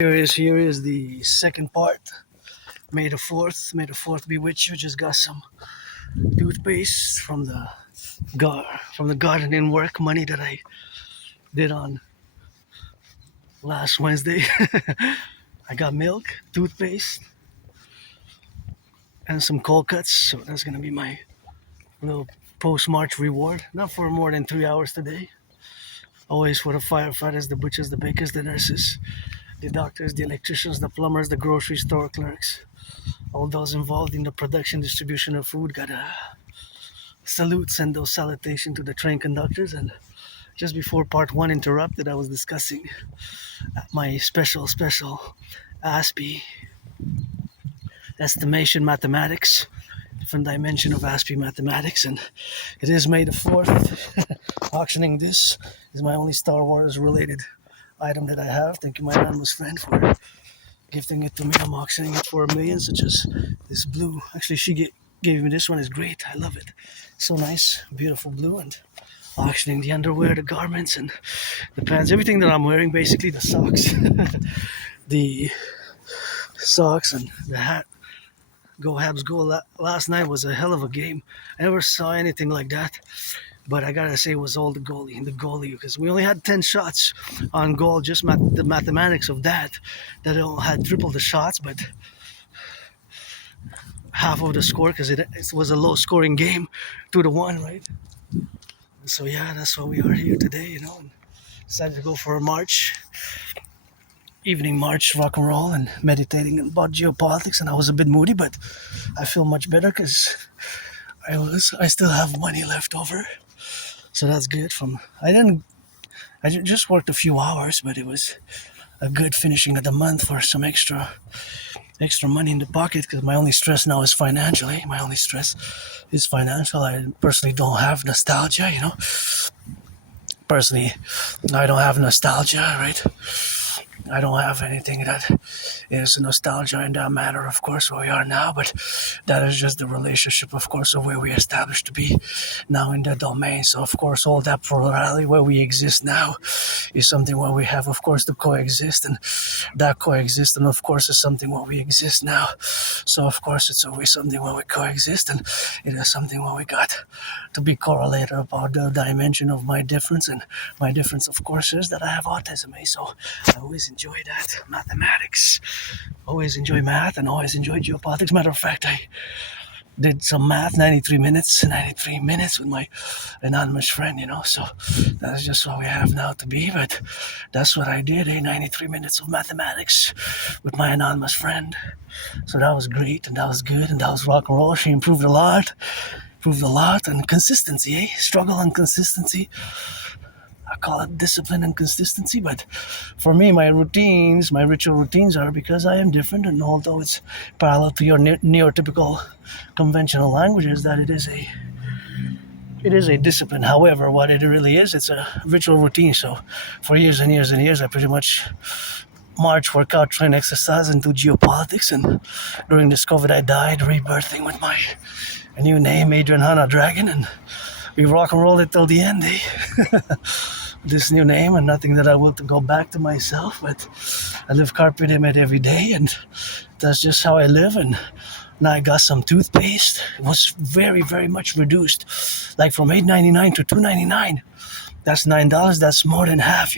Here is the second part. May the fourth be with you. Just got some toothpaste from the gardening work money that I did on last Wednesday. I got milk, toothpaste, and some cold cuts. So that's gonna be my little post-March reward. Not for more than 3 hours today. Always for the firefighters, the butchers, the bakers, the nurses, the doctors, the electricians, the plumbers, the grocery store clerks, all those involved in the production, distribution of food. Gotta salute, send those salutation to the train conductors. And just before part one interrupted, I was discussing my special Aspie estimation mathematics, different dimension of Aspie mathematics, and it is May the 4th. Auctioning this is my only Star Wars related item that I have. Thank you, my anonymous friend, for gifting it to me. I'm auctioning it for $1 million, such as this blue. Actually, she gave me this one. It's great. I love it. So nice, beautiful blue. And auctioning the underwear, the garments, and the pants, everything that I'm wearing, basically the socks, the socks and the hat. Go Habs go. Last night was a hell of a game. I never saw anything like that. But I gotta say, it was all the goalie, because we only had 10 shots on goal. Just the mathematics of that all had triple the shots, but half of the score, because it was a low-scoring game, 2-1, right? So yeah, that's why we are here today, and decided to go for a march, evening march, rock and roll, and meditating about geopolitics. And I was a bit moody, but I feel much better because I still have money left over. So that's good. I just worked a few hours, but it was a good finishing of the month for some extra money in the pocket, because my only stress now is financially. My only stress is financial. I personally don't have nostalgia, Personally, I don't have nostalgia, right? I don't have anything that is nostalgia in that matter, of course, where we are now, but that is just the relationship, of course, of where we established to be now in the domain. So, of course, all that plurality where we exist now is something where we have, of course, to coexist, and that coexistence, of course, is something where we exist now. So, of course, it's always something where we coexist, and it is something where we got to be correlated about the dimension of my difference. And my difference, of course, is that I have autism, so I always enjoy that mathematics, always enjoy math, and always enjoy geopolitics. Matter of fact, I did some math, 93 minutes with my anonymous friend, so that's just what we have now to be. But that's what I did, 93 minutes of mathematics with my anonymous friend. So that was great, and that was good, and that was rock and roll. She improved a lot, and consistency, struggle and consistency. I call it discipline and consistency, but for me, my ritual routines are, because I am different, and although it's parallel to your neurotypical conventional languages, that it is a discipline. However, what it really is, it's a ritual routine. So for years and years and years, I pretty much march, work out, train, exercise, and do geopolitics. And during this COVID, I died rebirthing with my new name, Adrian Hanna Dragon, and we rock and roll it till the end, this new name, and nothing that I will to go back to myself, but I live carpe diem every day, and that's just how I live. And now I got some toothpaste. It was very, very much reduced, like from $8.99 to $2.99. That's $9. That's more than half,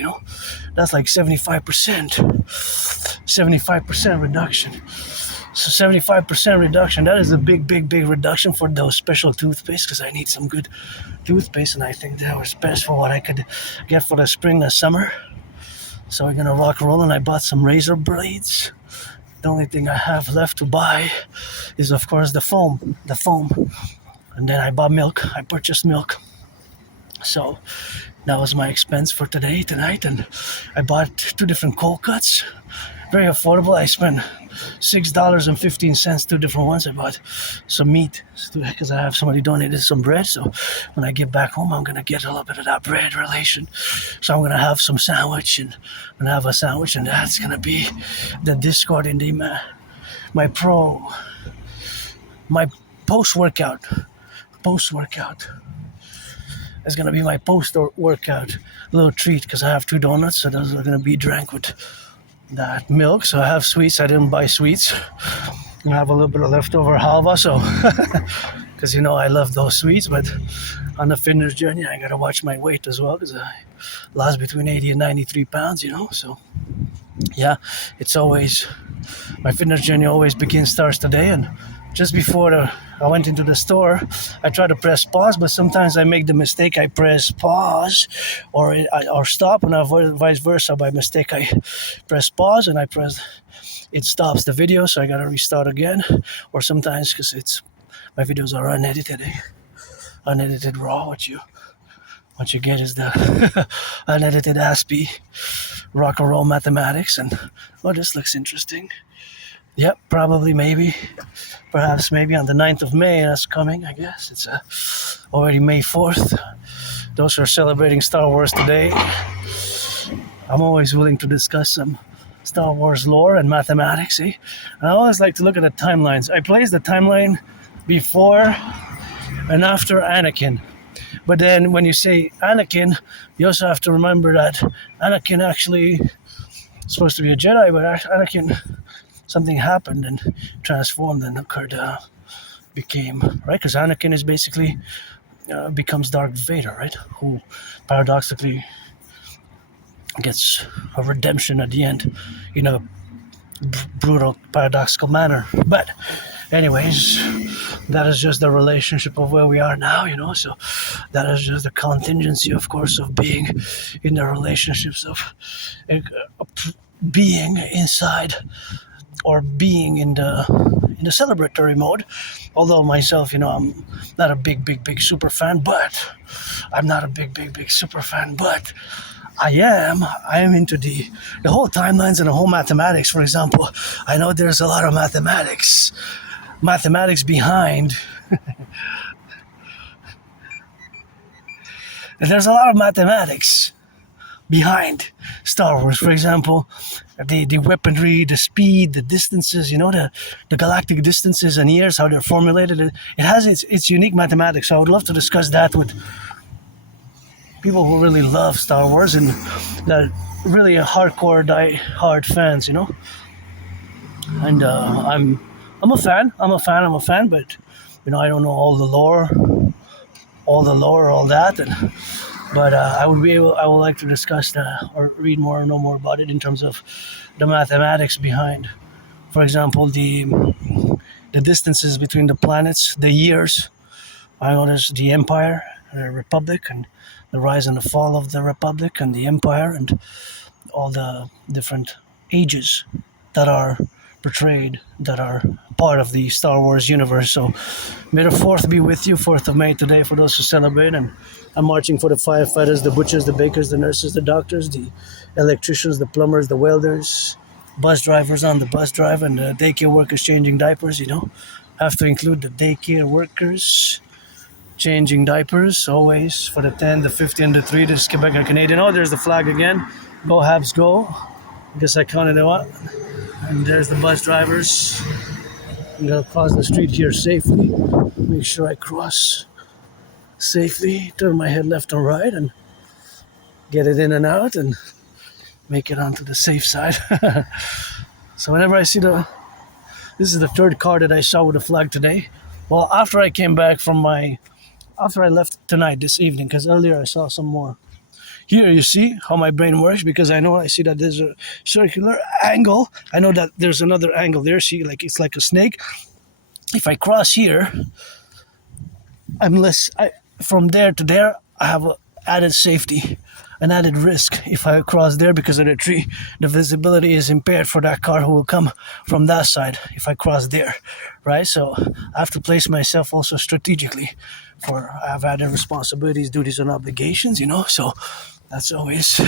That's like 75% reduction. So 75% reduction, that is a big reduction for those special toothpaste, because I need some good toothpaste, and I think that was best for what I could get for the spring and summer. So we're gonna rock and roll, and I bought some razor blades. The only thing I have left to buy is, of course, the foam. And then I purchased milk. So that was my expense for tonight, and I bought 2 different cold cuts. Very affordable. I spent $6.15, 2 different ones. I bought some meat because I have somebody donated some bread. So when I get back home, I'm going to get a little bit of that bread relation. So I'm going to have some sandwich, and I'm going to have a sandwich, and that's going to be the Discord in my post-workout. It's going to be my post-workout little treat, because I have 2 donuts, so those are going to be drank with that milk. So I have sweets. I didn't buy sweets. I have a little bit of leftover halva, so because I love those sweets. But on the fitness journey, I gotta watch my weight as well because I lost between 80 and 93 pounds. So yeah, it's always my fitness journey always starts today. And just before I went into the store, I try to press pause, but sometimes I make the mistake. I press pause or stop, and vice versa. By mistake, I press pause and it stops the video, so I gotta restart again. Or sometimes because my videos are unedited, unedited raw. What you get is the unedited Aspie rock and roll mathematics. And this looks interesting. Yep, probably, perhaps maybe on the 9th of May, that's coming, I guess. It's already May 4th. Those who are celebrating Star Wars today, I'm always willing to discuss some Star Wars lore and mathematics, And I always like to look at the timelines. I place the timeline before and after Anakin. But then when you say Anakin, you also have to remember that Anakin actually is supposed to be a Jedi, but Anakin, something happened and transformed and occurred, became, right? Because Anakin is basically becomes Darth Vader, right? Who paradoxically gets a redemption at the end in a brutal, paradoxical manner. But anyways, that is just the relationship of where we are now, So that is just the contingency, of course, of being in the relationships of being inside or being in the celebratory mode. Although myself, I'm not a big super fan, but I'm not a big super fan, but I am into the whole timelines and the whole mathematics. For example, I know there's a lot of mathematics behind. There's a lot of mathematics behind Star Wars. For example, the weaponry, the speed, the distances, the galactic distances and years, how they're formulated. It has its unique mathematics. So I would love to discuss that with people who really love Star Wars and that really hardcore, die-hard fans, And I'm a fan. But I don't know all the lore, all that. But I would like to discuss or read more, know more about it in terms of the mathematics behind, for example, the distances between the planets, the years. I know there's the Empire, the Republic, and the rise and the fall of the Republic and the Empire, and all the different ages that are portrayed, that are part of the Star Wars universe. So may the 4th be with you, 4th of May today for those who celebrate. And I'm marching for the firefighters, the butchers, the bakers, the nurses, the doctors, the electricians, the plumbers, the welders, bus drivers on the bus drive, and the daycare workers changing diapers, Have to include the daycare workers changing diapers, always, for the 10, the 50, and the 3. This is Quebec and Canadian. Oh, there's the flag again. Go Habs, go. I guess I counted it up. And there's the bus drivers. I'm going to cross the street here safely. Make sure I cross safely. Turn my head left and right and get it in and out and make it onto the safe side. So whenever I see this is the 3rd car that I saw with a flag today. Well, after I left tonight, this evening, because earlier I saw some more. Here you see how my brain works, because I see that there's a circular angle. I know that there's another angle there. See, it's like a snake. If I cross here, from there to there, I have an added safety, an added risk. If I cross there because of the tree, the visibility is impaired for that car who will come from that side if I cross there, right? So I have to place myself also strategically, for I have added responsibilities, duties, and obligations, So that's always,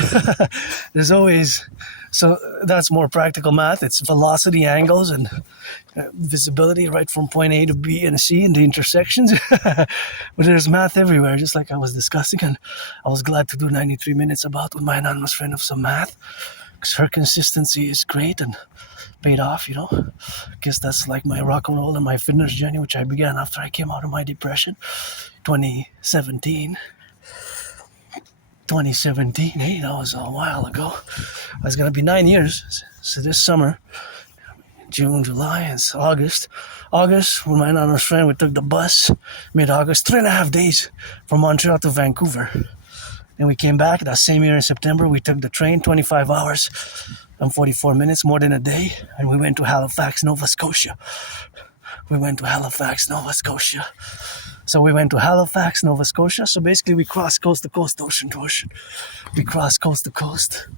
so that's more practical math. It's velocity, angles, and visibility right from point A to B and C in the intersections. But there's math everywhere, just like I was discussing. And I was glad to do 93 minutes with my anonymous friend of some math, because her consistency is great and paid off, I guess that's like my rock and roll and my fitness journey, which I began after I came out of my depression, 2017. 2017, that was a while ago. It's going to be 9 years. So this summer, June, July, and it's August. August, with my anonymous friend, we took the bus, mid-August, 3.5 days from Montreal to Vancouver. And we came back that same year in September. We took the train, 25 hours and 44 minutes, more than a day. And we went to Halifax, Nova Scotia. So we went to Halifax, Nova Scotia. So basically we crossed coast to coast, ocean to ocean. We crossed coast to coast,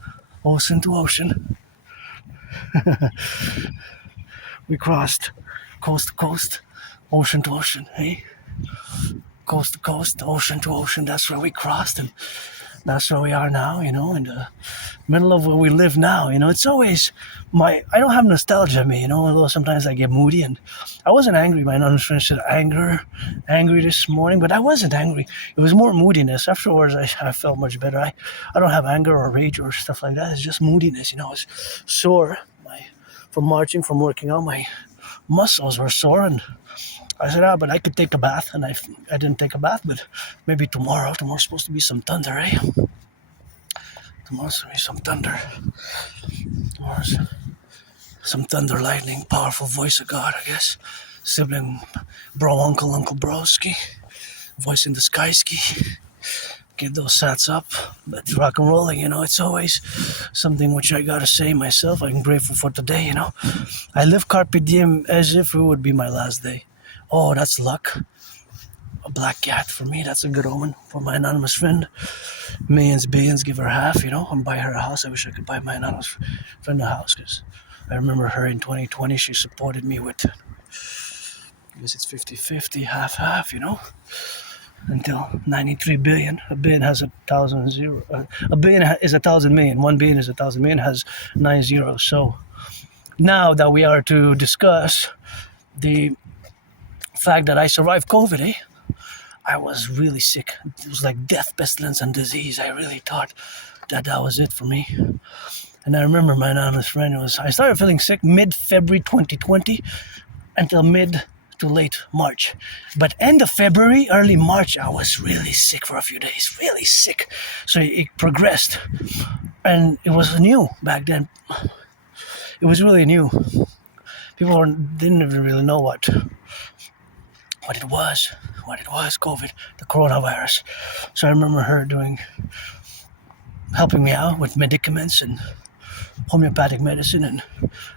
ocean to ocean. We crossed coast to coast, ocean to ocean, hey? Coast to coast, ocean to ocean, that's where we crossed, and that's where we are now, in the middle of where we live now, it's always I don't have nostalgia in me, although sometimes I get moody, and I wasn't angry. My anonymous friend said angry this morning, but I wasn't angry. It was more moodiness. Afterwards, I felt much better. I don't have anger or rage or stuff like that. It's just moodiness, I was sore from marching, from working out. My muscles were sore, and I said, but I could take a bath, and I didn't take a bath, but maybe tomorrow. Tomorrow's supposed to be some thunder, eh? Tomorrow's supposed to be some thunder. Tomorrow's some thunder, lightning, powerful voice of God, I guess. Sibling, bro, uncle broski. Voice in the sky ski. Get those sats up, but rock and rolling, it's always something which I gotta say myself. I'm grateful for today, I live carpe diem as if it would be my last day. Oh, that's luck. A black cat, for me, that's a good omen. For my anonymous friend, millions, billions, give her half, and buy her a house. I wish I could buy my anonymous friend a house, because I remember her in 2020, she supported me with, I guess it's 50-50, half, until 93 billion. A billion has 1,000 zero. A billion is 1,000 million. 1 billion is 1,000 million, has 9 zeros. So now that we are to discuss the fact that I survived COVID, I was really sick. It was like death, pestilence, and disease. I really thought that was it for me. And I remember my anonymous friend I started feeling sick mid-February 2020 until mid to late March. But end of February, early March, I was really sick for a few days. Really sick. So it progressed. And it was new back then. It was really new. People didn't even really know what it was, COVID, the coronavirus. So I remember her helping me out with medicaments and homeopathic medicine, and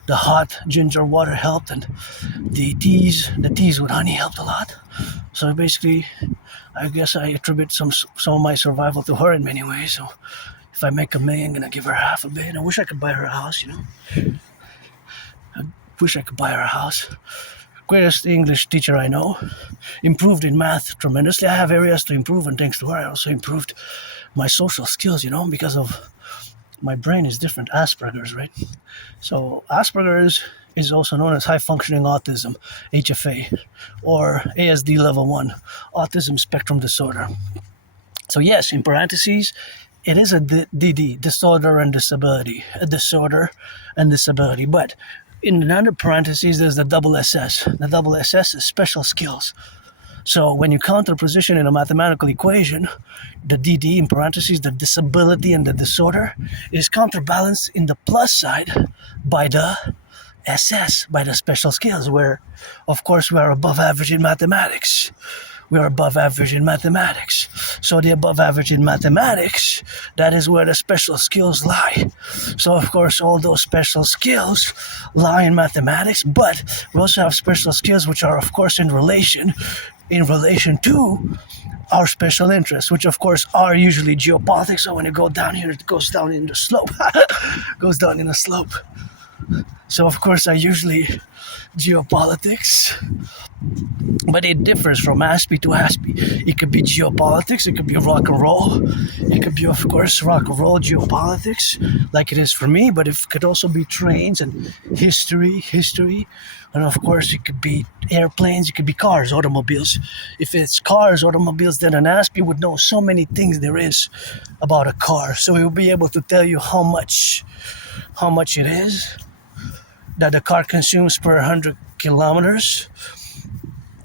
the hot ginger water helped, and the teas with honey helped a lot. So basically, I guess I attribute some of my survival to her in many ways. So if I make $1 million, I'm gonna give her half a billion. I wish I could buy her a house, I wish I could buy her a house. Greatest English teacher I know. Improved in math tremendously. I have areas to improve, and thanks to her, I also improved my social skills, because of my brain is different. Asperger's, right? So Asperger's is also known as high functioning autism, HFA, or ASD level 1, autism spectrum disorder. So yes, in parentheses, it is a DD, disorder and disability, but in the under parentheses, there's the double SS. The double SS is special skills. So when you counter position in a mathematical equation, the DD, in parentheses, the disability and the disorder, is counterbalanced in the plus side by the SS, by the special skills, where, of course, we are above average in mathematics. We are above average in mathematics. So the above average in mathematics, that is where the special skills lie. So, of course, all those special skills lie in mathematics, but we also have special skills which are, of course, in relation to our special interests, which, of course, are usually geopolitics. So when you go down here, it goes down in the slope. Goes down in a slope. So, of course, I usually geopolitics, but it differs from Aspie to Aspie. It could be geopolitics, it could be rock and roll, it could be, of course, rock and roll geopolitics, like it is for me, but it could also be trains and history, and of course it could be airplanes, it could be cars, automobiles. If it's cars, automobiles, then an Aspie would know so many things there is about a car, so he will be able to tell you how much it is that the car consumes per 100 kilometers,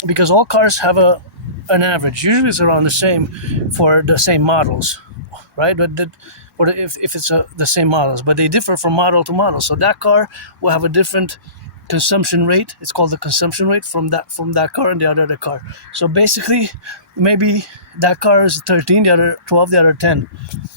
because all cars have an average. Usually it's around the same for the same models. right? Or if it's the same models, but they differ from model to model. So that car will have a different consumption rate. It's called the consumption rate from that car and the other car. So basically, maybe that car is 13, the other 12, the other 10.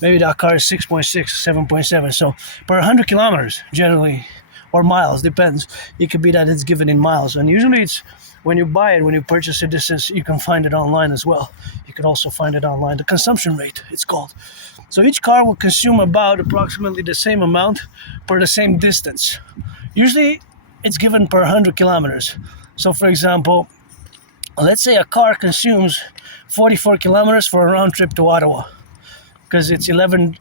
Maybe that car is 6.6, 7.7. So per 100 kilometers, generally, or miles, depends. It could be that it's given in miles. And usually it's when you buy it, when you purchase it, you can find it online as well. You can also find it online. The consumption rate, it's called. So each car will consume about approximately the same amount per the same distance. Usually it's given per 100 kilometers. So for example, let's say a car consumes 44 kilometers for a round trip to Ottawa, because it's 11.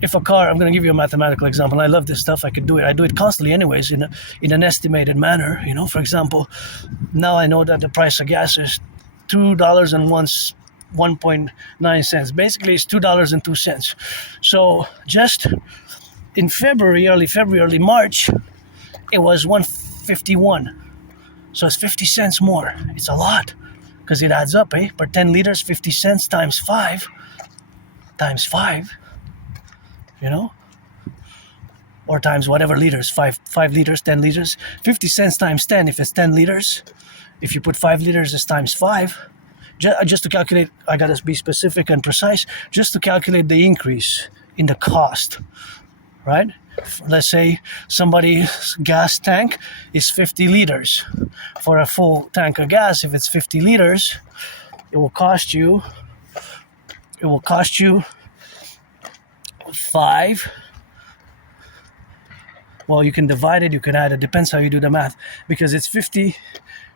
If a car, I'm going to give you a mathematical example. I love this stuff. I could do it. I do it constantly anyways in an estimated manner. For example, now I know that the price of gas is $2.01.9 cents. Basically, it's $2.02. So just in early February, early March, it was $1.51. So it's 50 cents more. It's a lot because it adds up, Per 10 liters, 50 cents times 5, or times whatever liters, 5 liters, 10 liters, 50 cents times 10. If it's 10 liters, if you put 5 liters, it's times 5. Just to calculate, I gotta be specific and precise, just to calculate the increase in the cost, right? Let's say somebody's gas tank is 50 liters. For a full tank of gas, if it's 50 liters, it will cost you 5. Well, you can divide it, you can add it, depends how you do the math, because it's 50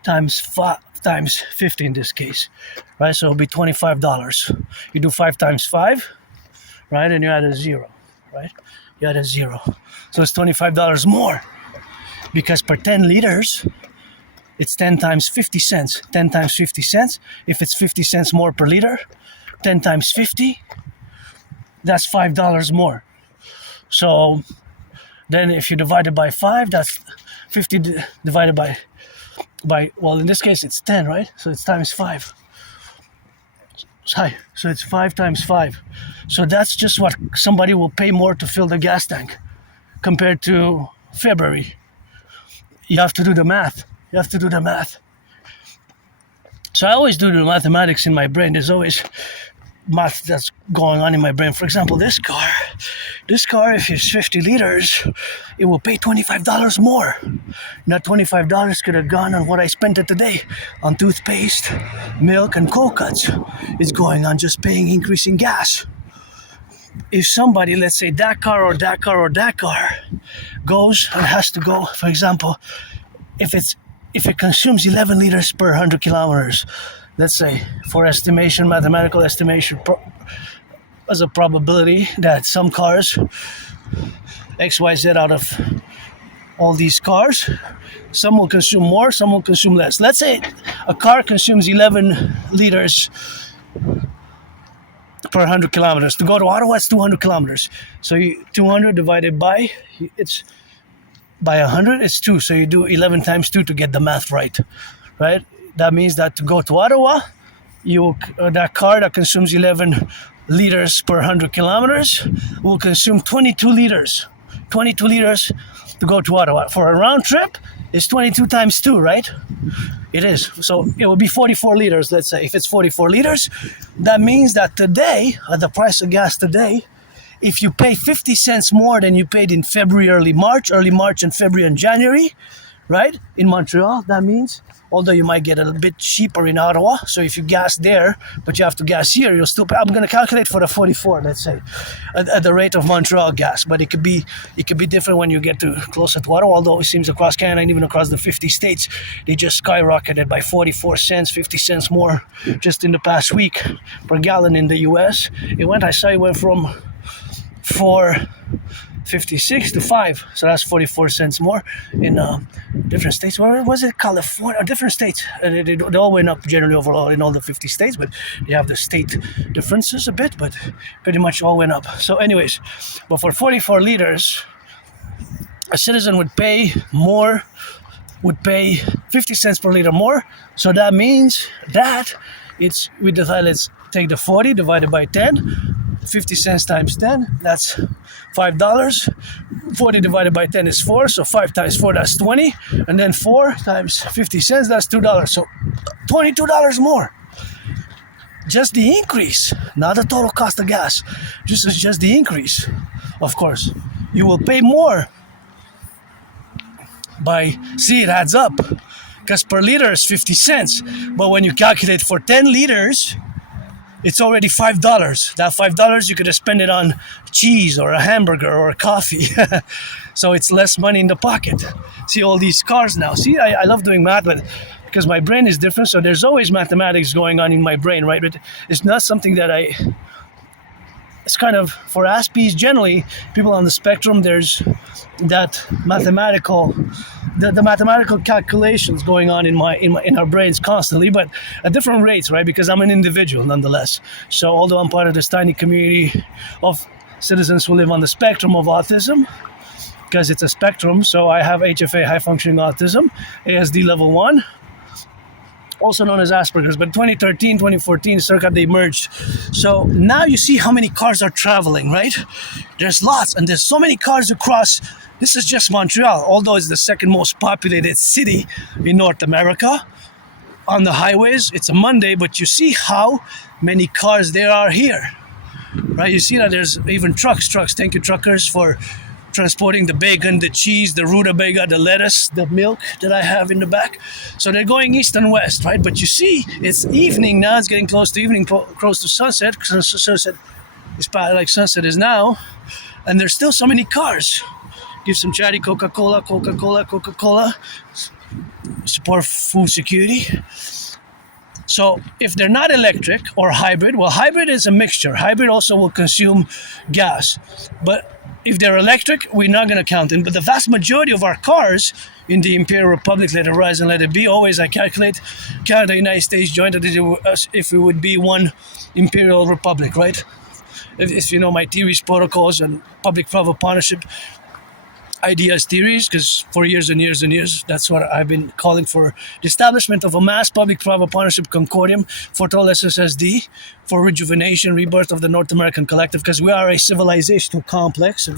times 50 in this case, right? So it'll be $25. You do 5 times 5, right? And you add a 0, right? You add a 0. So it's $25 more, because per 10 liters, it's 10 times 50 cents. 10 times 50 cents, if it's 50 cents more per liter, 10 times 50, that's $5 more. So then if you divide it by 5, that's 50 divided by, well, in this case it's 10, right? So it's times 5. So it's 5 times 5. So that's just what somebody will pay more to fill the gas tank compared to February. You have to do the math. So I always do the mathematics in my brain. There's always math that's going on in my brain. For example, this car, if it's 50 liters, it will pay $25 more. That $25 could have gone on what I spent it today on toothpaste, milk, and cold cuts. It's going on just paying increasing gas. If somebody, let's say that car goes and has to go, for example, if it consumes 11 liters per 100 kilometers, let's say, for estimation, mathematical estimation, as a probability that some cars, XYZ out of all these cars, some will consume more, some will consume less. Let's say a car consumes 11 liters per 100 kilometers. To go to Ottawa, it's 200 kilometers. So 200 divided by, it's by 100, it's 2. So you do 11 times 2 to get the math right? That means that to go to Ottawa, that car that consumes 11 liters per 100 kilometers will consume 22 liters. 22 liters to go to Ottawa. For a round trip, it's 22 times 2, right? It is. So it will be 44 liters, let's say. If it's 44 liters, that means that today, at the price of gas today, if you pay 50 cents more than you paid in February, early March and February and January, right? In Montreal, that means, although you might get a bit cheaper in Ottawa, so if you gas there, but you have to gas here, you'll still pay. I'm going to calculate for the 44, let's say, at the rate of Montreal gas, but it could be different when you get to closer to Ottawa, although it seems across Canada and even across the 50 states, they just skyrocketed by 44 cents, 50 cents more just in the past week per gallon in the US. It went from 4.56 to 5, so that's 44 cents more in different states. Where was it? California, different states. They all went up generally overall in all the 50 states, but they have the state differences a bit, but pretty much all went up. So anyways, but for 44 liters, a citizen would pay 50 cents per liter more. So that means that we decide, let's take the 40 divided by 10, 50 cents times 10, that's $5. 40 divided by 10 is 4, so 5 times 4, that's 20. And then 4 times 50 cents, that's $2. So $22 more. Just the increase, not the total cost of gas. Just the increase. Of course, you will pay more see, it adds up. Because per liter is 50 cents. But when you calculate for 10 liters, it's already $5. That $5, you could have spent it on cheese or a hamburger or a coffee. So it's less money in the pocket. See all these cars now. See, I love doing math, but because my brain is different, so there's always mathematics going on in my brain, right? But it's not something that it's kind of, for Aspies, generally, people on the spectrum, there's that mathematical, the mathematical calculations going on in our brains constantly, but at different rates, right? Because I'm an individual nonetheless. So although I'm part of this tiny community of citizens who live on the spectrum of autism, because it's a spectrum, so I have HFA, high functioning autism, ASD level 1, also known as Asperger's, but 2013, 2014, circa, they merged. So now you see how many cars are traveling, right? There's lots, and there's so many cars across. This is just Montreal, although it's the second most populated city in North America. On the highways, it's a Monday, but you see how many cars there are here, right? You see that there's even trucks. Thank you, truckers, for transporting the bacon, the cheese, the rutabaga, the lettuce, the milk that I have in the back. So they're going east and west, right? But you see, it's evening now. It's getting close to evening, close to sunset. Sunset is probably like sunset is now. And there's still so many cars. Give some chatty Coca-Cola. Support food security. So if they're not electric or hybrid, well, hybrid is a mixture. Hybrid also will consume gas. But if they're electric, we're not going to count them. But the vast majority of our cars in the Imperial Republic, let it rise and let it be, always I calculate Canada, United States joined us if it would be one Imperial Republic, right? If you know my theories, protocols, and public-private partnership ideas, theories, because for years and years, that's what I've been calling for, the establishment of a mass public-private partnership concordium for all SSSD, for rejuvenation, rebirth of the North American Collective, because we are a civilizational complex.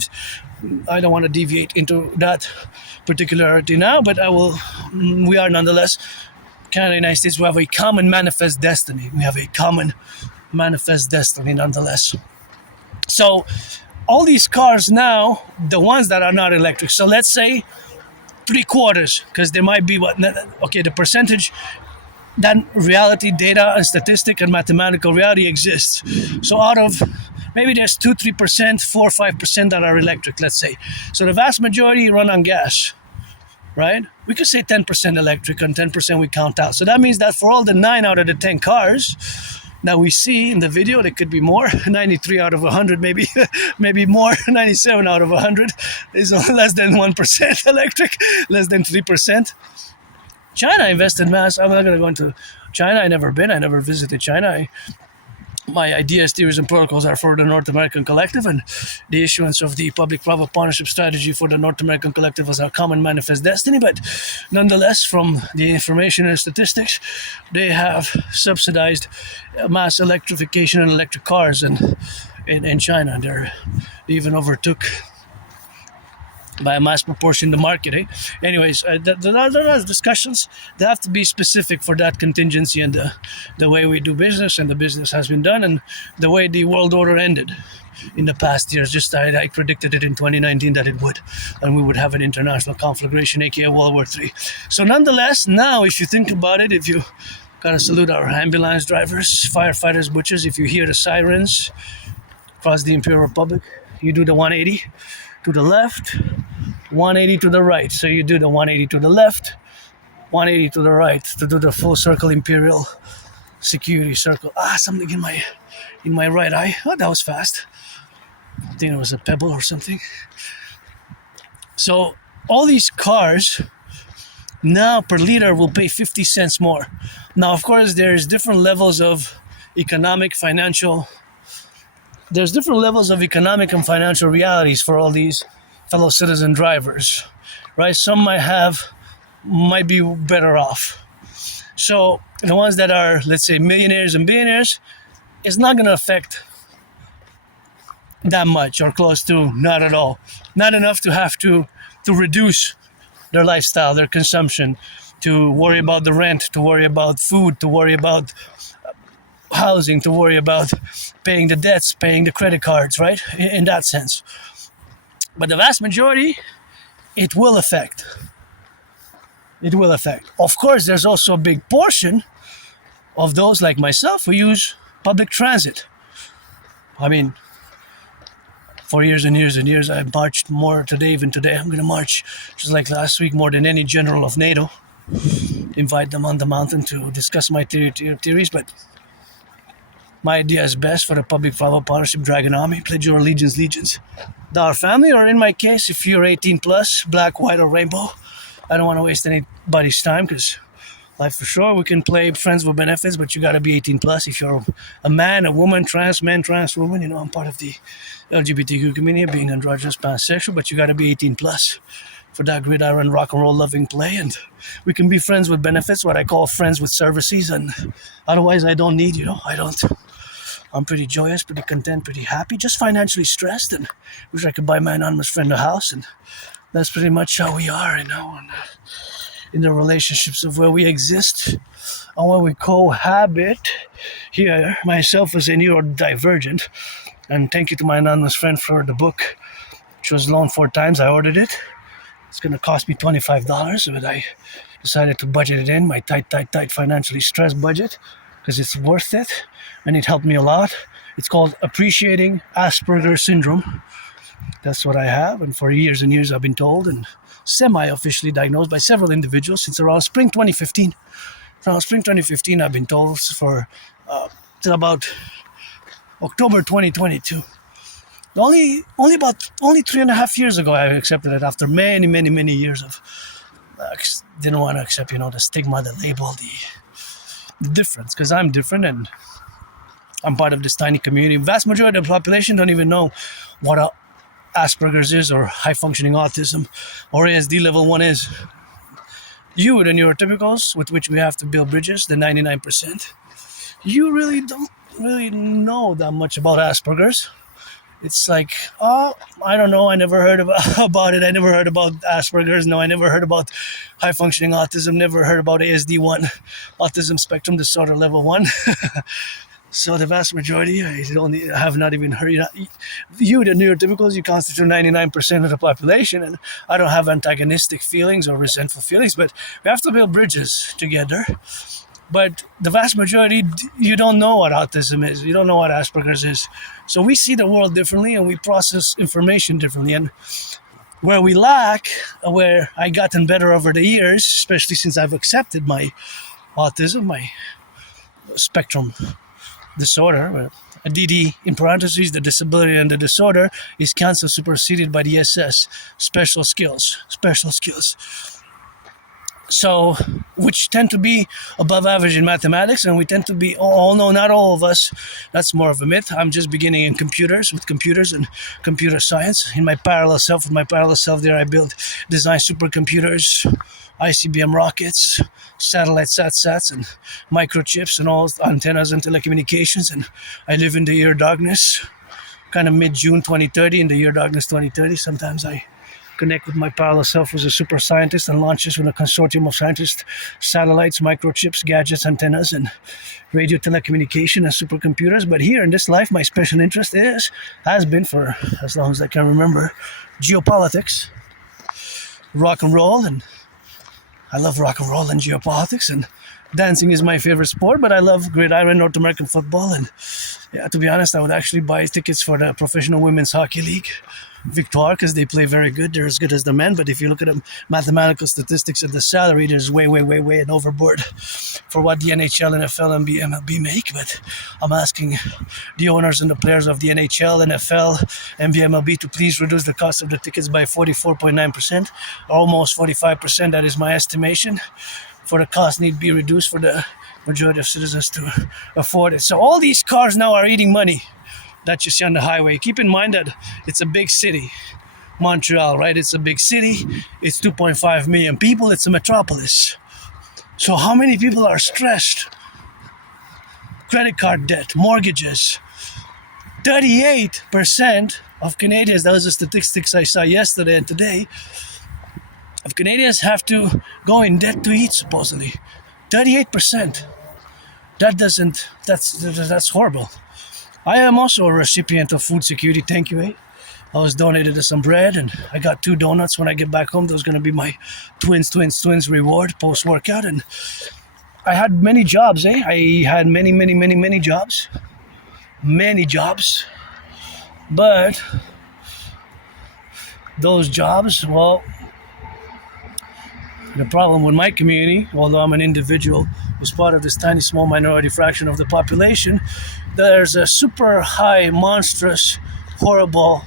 I don't want to deviate into that particularity now, but we are nonetheless, Canada, United States, we have a common manifest destiny. Nonetheless. So, all these cars now, the ones that are not electric, so let's say 3/4, because there might be the percentage, that reality, data, and statistic and mathematical reality exists. So out of, maybe there's 2-3%, 4-5% that are electric, let's say. So the vast majority run on gas, right? We could say 10% electric and 10% we count out. So that means that for all the 9 out of the 10 cars that we see in the video, there could be more, 93 out of 100 maybe, maybe more, 97 out of 100 is less than 1% electric, less than 3%. China invested mass. I'm not going to go into China. I never visited China. My ideas, theories, and protocols are for the North American Collective, and the issuance of the public-private partnership strategy for the North American Collective as our common manifest destiny. But nonetheless, from the information and statistics, they have subsidized mass electrification and electric cars in China. They even overtook by a mass proportion the market. Anyways, there are discussions that have to be specific for that contingency and the way we do business, and the business has been done, and the way the world order ended in the past years. Just I predicted it in 2019 that it would, and we would have an international conflagration, aka World War III. So nonetheless, now if you think about it, if you gotta salute our ambulance drivers, firefighters, butchers, if you hear the sirens across the Imperial Republic, you do the 180 to the left, 180 to the right. So you do the 180 to the left, 180 to the right to do the full circle Imperial security circle. Something in my right eye. Oh, that was fast. I think it was a pebble or something. So all these cars now per liter will pay 50 cents more. Now, of course, there's different levels of economic and financial realities for all these fellow citizen drivers, right? Some might be better off. So the ones that are, let's say, millionaires and billionaires, it's not going to affect that much or close to not at all. Not enough to have to reduce their lifestyle, their consumption, to worry about the rent, to worry about food, to worry about housing, to worry about paying the debts, paying the credit cards, right? In that sense. But the vast majority, it will affect. It will affect. Of course, there's also a big portion of those like myself who use public transit. I mean, for years and years and years, I've marched more today, even today. I'm going to march, just like last week, more than any general of NATO. Invite them on the mountain to discuss my theories, but my idea is best for the public-private partnership Dragon Army. Pledge your allegiance, legions. Our family, or in my case, if you're 18 plus, black, white, or rainbow, I don't want to waste anybody's time because life for sure, we can play friends with benefits, but you got to be 18 plus. If you're a man, a woman, trans man, trans woman, you know, I'm part of the LGBTQ community, being androgynous, pansexual, but you got to be 18 plus for that gridiron rock and roll loving play. And we can be friends with benefits, what I call friends with services. And otherwise, I don't need, I'm pretty joyous, pretty content, pretty happy, just financially stressed, and wish I could buy my anonymous friend a house. And that's pretty much how we are, in the relationships of where we exist and where we cohabit. Here, myself as a neurodivergent, and thank you to my anonymous friend for the book, which was loaned 4 times. I ordered it. It's going to cost me $25, but I decided to budget it in, my tight, financially stressed budget, because it's worth it, and it helped me a lot. It's called Appreciating Asperger's Syndrome. That's what I have, and for years and years I've been told, and semi-officially diagnosed by several individuals since around spring 2015. Around spring 2015, I've been told for till about October 2022. Only 3.5 years ago I accepted it, after many years of didn't want to accept, the stigma, the label, the difference, because I'm different and I'm part of this tiny community. Vast majority of the population don't even know what Asperger's is, or high functioning autism, or ASD level 1 is. You, the neurotypicals, with which we have to build bridges, the 99%, you really don't really know that much about Asperger's. It's like, I don't know, I never heard about it. I never heard about Asperger's. No, I never heard about high functioning autism. Never heard about ASD1, autism spectrum disorder level 1. So the vast majority, I have not even heard. You, the neurotypicals, you constitute 99% of the population, and I don't have antagonistic feelings or resentful feelings, but we have to build bridges together. But the vast majority, you don't know what autism is. You don't know what Asperger's is. So we see the world differently, and we process information differently. And where we lack, where I gotten better over the years, especially since I've accepted my autism, my spectrum disorder, a dedie, in parentheses, the disability and the disorder is cancelled, superseded by the SS, special skills. So, which tend to be above average in mathematics, and we tend to be, no, not all of us. That's more of a myth. I'm just beginning in computers and computer science. In my parallel self, there I design supercomputers, ICBM rockets, satellites, SATs, and microchips, and all antennas and telecommunications. And I live in the year darkness, kind of mid-June 2030, in the year darkness 2030. Sometimes I connect with my parallel self, who's a super scientist, and launches with a consortium of scientists, satellites, microchips, gadgets, antennas, and radio telecommunication and supercomputers. But here in this life, my special interest has been for as long as I can remember, geopolitics, rock and roll, and I love rock and roll and geopolitics, and dancing is my favorite sport, but I love gridiron North American football, and to be honest, I would actually buy tickets for the Professional Women's Hockey League, Victoire, because they play very good. They're as good as the men, but if you look at the mathematical statistics of the salary, there's way and overboard for what the NHL, NFL, and MLB make. But I'm asking the owners and the players of the NHL, NFL, and MLB to please reduce the cost of the tickets by 44.9%, almost 45%. That is my estimation. For the cost need be reduced for the majority of citizens to afford it. So all these cars now are eating money that you see on the highway. Keep in mind that it's a big city, Montreal, right? It's a big city. It's 2.5 million people. It's a metropolis. So how many people are stressed? Credit card debt, mortgages, 38% of Canadians, that was the statistics I saw yesterday and today, of Canadians have to go in debt to eat, supposedly. 38%. That's horrible. I am also a recipient of food security, thank you, eh? I was donated to some bread and I got 2 donuts when I get back home. Those are going to be my twins reward post-workout. And I had many jobs, eh? I had many jobs. Many jobs. But those jobs, well, the problem with my community, although I'm an individual who's part of this tiny small minority fraction of the population, there's a super high, monstrous, horrible,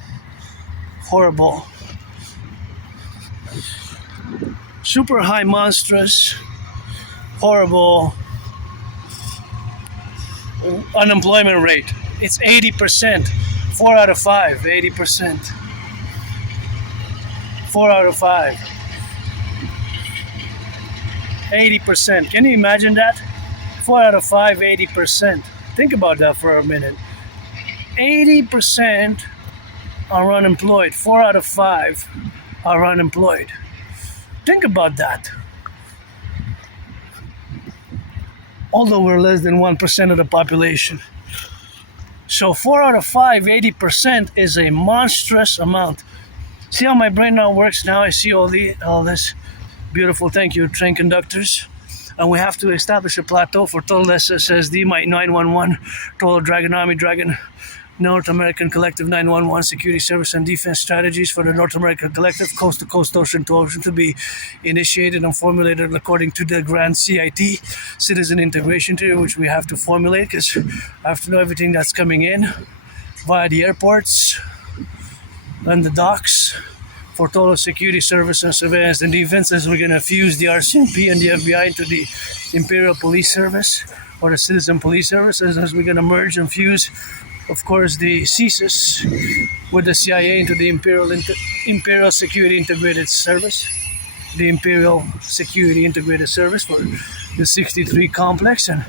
super high, monstrous, horrible unemployment rate. It's 80%. 4 out of 5, 80%. 4 out of 5. 80%. Can you imagine that? 4 out of 5, 80%. Think about that for a minute. 80% are unemployed. 4 out of 5 are unemployed. Think about that. Although we're less than 1% of the population. So 4 out of 5, 80% is a monstrous amount. See how my brain now works now? I see all this beautiful, thank you, train conductors. And we have to establish a plateau for total SSSD, my 911, total Dragon Army, Dragon North American Collective 911 security service and defense strategies for the North American Collective, coast to coast, ocean to ocean, to be initiated and formulated according to the grand CIT, citizen integration theory, which we have to formulate because I have to know everything that's coming in via the airports and the docks for total security service and surveillance and defense, as we're going to fuse the RCMP and the FBI into the Imperial Police Service or the Citizen Police Service, as we're going to merge and fuse, of course, the CSIS with the CIA into the Imperial Security Integrated Service, the Imperial Security Integrated Service for the 63 complex. And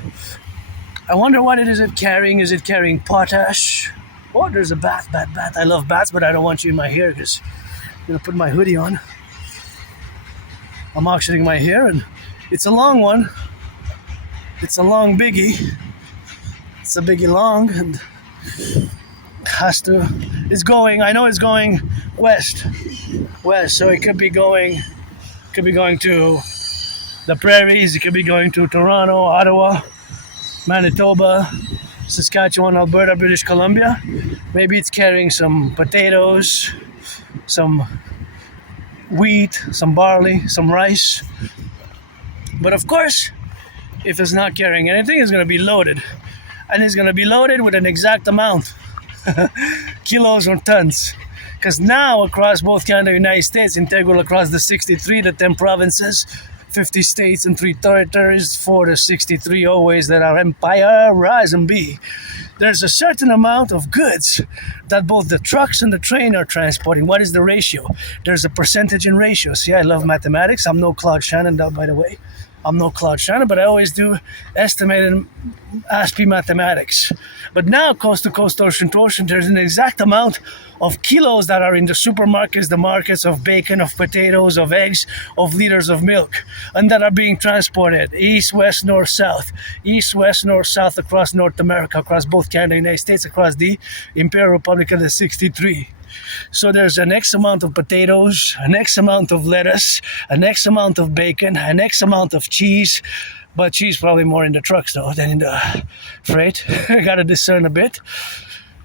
I wonder what it is carrying. Is it carrying potash? Oh, there's a bat. I love bats, but I don't want you in my hair because I'm going to put my hoodie on. I'm auctioning my hair, and it's a long one. It's a long biggie. It's a biggie long, and it's going west, so it could be going to the prairies, it could be going to Toronto, Ottawa, Manitoba, Saskatchewan, Alberta, British Columbia. Maybe it's carrying some potatoes, some wheat, some barley, some rice. But of course, if it's not carrying anything, it's going to be loaded. And it's going to be loaded with an exact amount, kilos or tons. Because now across both Canada and the United States, integral across the 63, the 10 provinces, 50 states and 3 territories, for the 63 always that are empire, rise and be, there's a certain amount of goods that both the trucks and the train are transporting. What is the ratio? There's a percentage in ratio. See, I love mathematics. I'm no Claude Shannon, by the way. I'm no Claude Shannon, but I always do estimated Aspie mathematics. But now, coast to coast, ocean to ocean, there's an exact amount of kilos that are in the supermarkets, the markets, of bacon, of potatoes, of eggs, of liters of milk, and that are being transported east, west, north, south, across North America, across both Canada and the United States, across the Imperial Republic of the 63. So there's an X amount of potatoes, an X amount of lettuce, an X amount of bacon, an X amount of cheese, but cheese probably more in the trucks though than in the freight. I gotta discern a bit.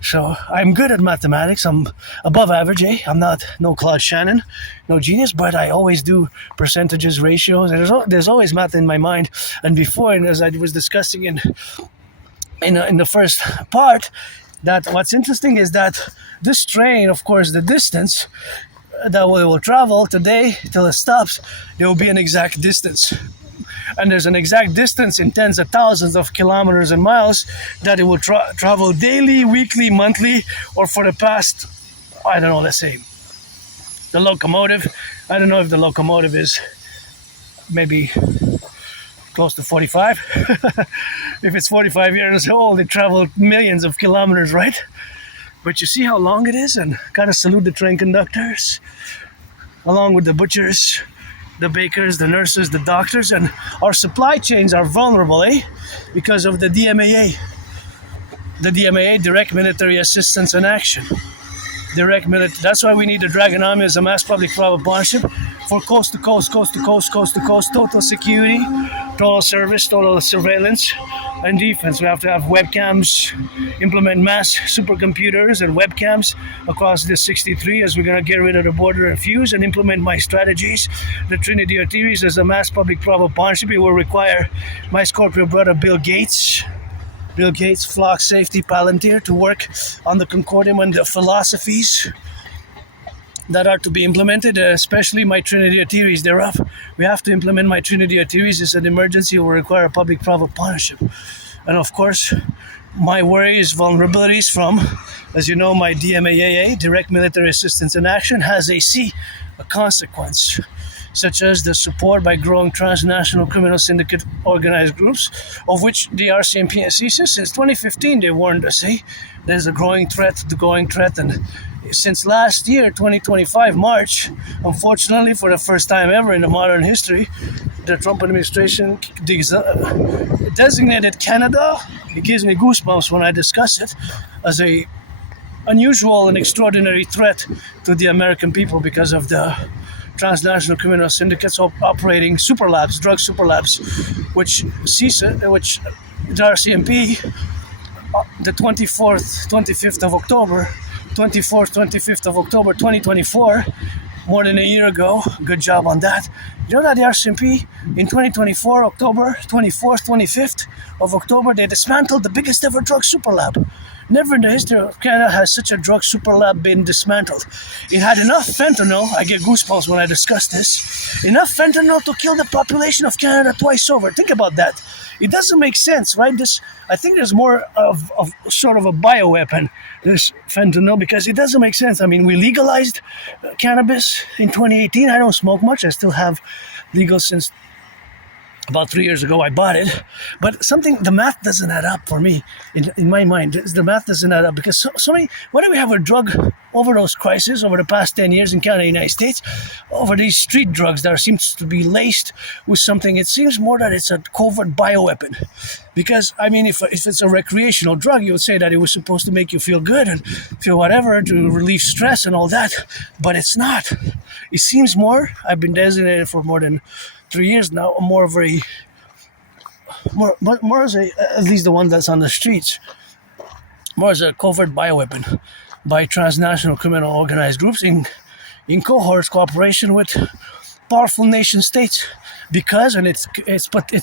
So I'm good at mathematics. I'm above average, eh? I'm not no Claude Shannon, no genius, but I always do percentages, ratios. There's always math in my mind. And before, and as I was discussing in the first part, that what's interesting is that this train, of course, the distance that we will travel today till it stops, there will be an exact distance. And there's an exact distance in tens of thousands of kilometers and miles that it will travel daily, weekly, monthly, or for the past, I don't know, let's say, the locomotive. I don't know if the locomotive is maybe close to 45. If it's 45 years old, it traveled millions of kilometers, right? But you see how long it is, and gotta salute the train conductors, along with the butchers, the bakers, the nurses, the doctors, and our supply chains are vulnerable, because of the DMAA. The DMAA, Direct Military Assistance and Action. That's why we need the Draconis as a mass public-private partnership for coast to coast, total security, total service, total surveillance, and defense. We have to have webcams, implement mass supercomputers and webcams across the 63 as we're going to get rid of the border and fuse and implement my strategies. The Trinity of Theories as a mass public-private partnership. It will require my Scorpio brother Bill Gates, Flock Safety Palantir, to work on the Concordium and the philosophies that are to be implemented, especially my Trinity of Theories thereof. We have to implement my Trinity of Theories. It's an emergency. It will require a public-private partnership. And of course, my worry is vulnerabilities from, as you know, my DMAA, Direct Military Assistance and Action, has a consequence, such as the support by growing transnational criminal syndicate organized groups, of which the RCMP ceases. Since 2015, they warned us, there's a growing threat, and since last year, 2025, March, unfortunately, for the first time ever in the modern history, the Trump administration designated Canada, it gives me goosebumps when I discuss it, as a unusual and extraordinary threat to the American people because of the transnational criminal syndicates operating drug super labs, which the RCMP, the 25th of October 2024, more than a year ago. Good job on that. You know that the RCMP in 2024, October 24th, 25th of October, they dismantled the biggest ever drug super lab. Never in the history of Canada has such a drug super lab been dismantled. It had enough fentanyl, I get goosebumps when I discuss this, enough fentanyl to kill the population of Canada twice over. Think about that. It doesn't make sense, right? I think there's more of sort of a bioweapon, this fentanyl, because it doesn't make sense. I mean, we legalized cannabis in 2018. I don't smoke much. I still have legal since about 3 years ago. I bought it, but the math doesn't add up for me in my mind. The math doesn't add up because so many. Why do we have a drug overdose crisis over the past 10 years in Canada, United States, over these street drugs that seems to be laced with something? It seems more that it's a covert bioweapon, because I mean, if it's a recreational drug, you would say that it was supposed to make you feel good and feel whatever to relieve stress and all that, but it's not. It seems more. I've been designated for more than 3 years now, more as at least the one that's on the streets, more as a covert bioweapon by transnational criminal organized groups in cohorts, cooperation with powerful nation states, because, and it's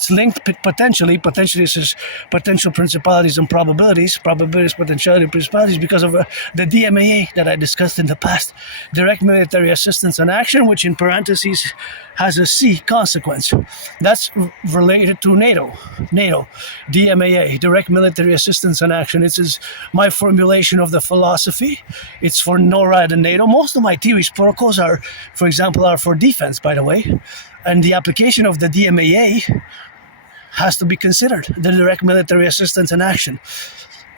linked potentially this is potential principalities and probabilities, potentiality, principalities, because of the DMAA that I discussed in the past, Direct Military Assistance and Action, which in parentheses has a C consequence. That's related to NATO, DMAA, Direct Military Assistance and Action. It's my formulation of the philosophy. It's for NORAD and NATO. Most of my theories, protocols are for defense, by the way. And the application of the DMAA has to be considered, the Direct Military Assistance and Action.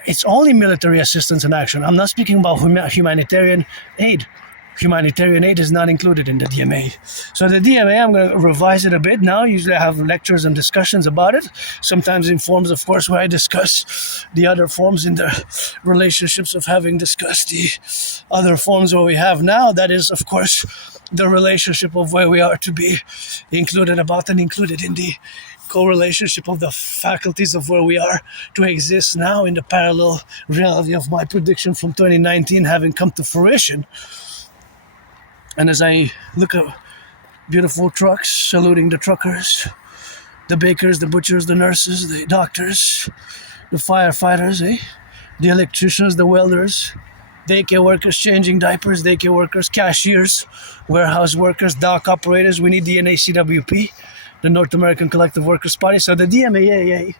It's only military assistance and action. I'm not speaking about humanitarian aid. Humanitarian aid is not included in the DMA. So the DMA, I'm going to revise it a bit now. Usually I have lectures and discussions about it. Sometimes in forms, of course, where I discuss the other forms in the relationships of having discussed the other forms where we have now. That is, of course, the relationship of where we are to be included about and included in the co-relationship of the faculties of where we are to exist now in the parallel reality of my prediction from 2019 having come to fruition. And as I look at beautiful trucks, saluting the truckers, the bakers, the butchers, the nurses, the doctors, the firefighters, the electricians, the welders, daycare workers changing diapers, daycare workers, cashiers, warehouse workers, dock operators. We need the NACWP, the North American Collective Workers' Party. So the DMAA,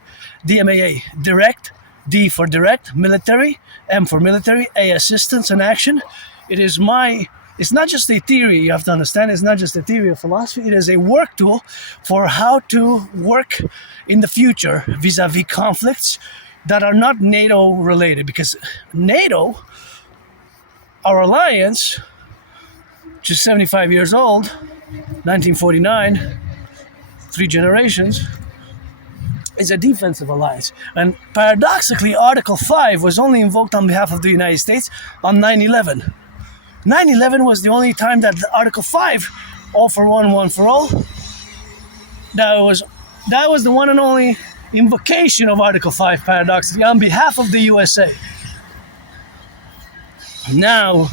direct, D for direct, military, M for military, A, assistance and action. It's not just a theory, you have to understand, it's not just a theory of philosophy, it is a work tool for how to work in the future vis-a-vis conflicts that are not NATO related, because NATO our alliance, which is 75 years old, 1949, 3 generations, is a defensive alliance. And paradoxically, Article 5 was only invoked on behalf of the United States on 9/11. 9/11 was the only time that Article 5, all for one for all, that was the one and only invocation of Article 5, paradoxically, on behalf of the USA. Now,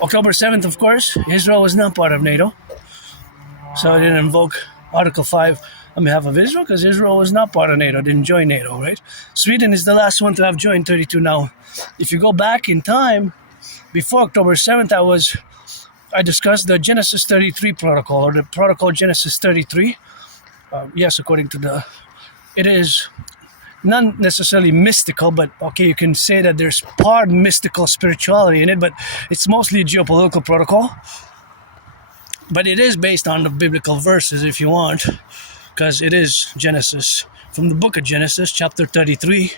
October 7th, of course, Israel was not part of NATO. So I didn't invoke Article 5 on behalf of Israel because Israel was not part of NATO, didn't join NATO, right? Sweden is the last one to have joined 32 now. If you go back in time, before October 7th, I discussed the Genesis 33 protocol, or the protocol Genesis 33. Yes, according to it is not necessarily mystical, but okay, you can say that there's part mystical spirituality in it, but it's mostly a geopolitical protocol. But it is based on the biblical verses, if you want, because it is Genesis, from the book of Genesis, chapter 33.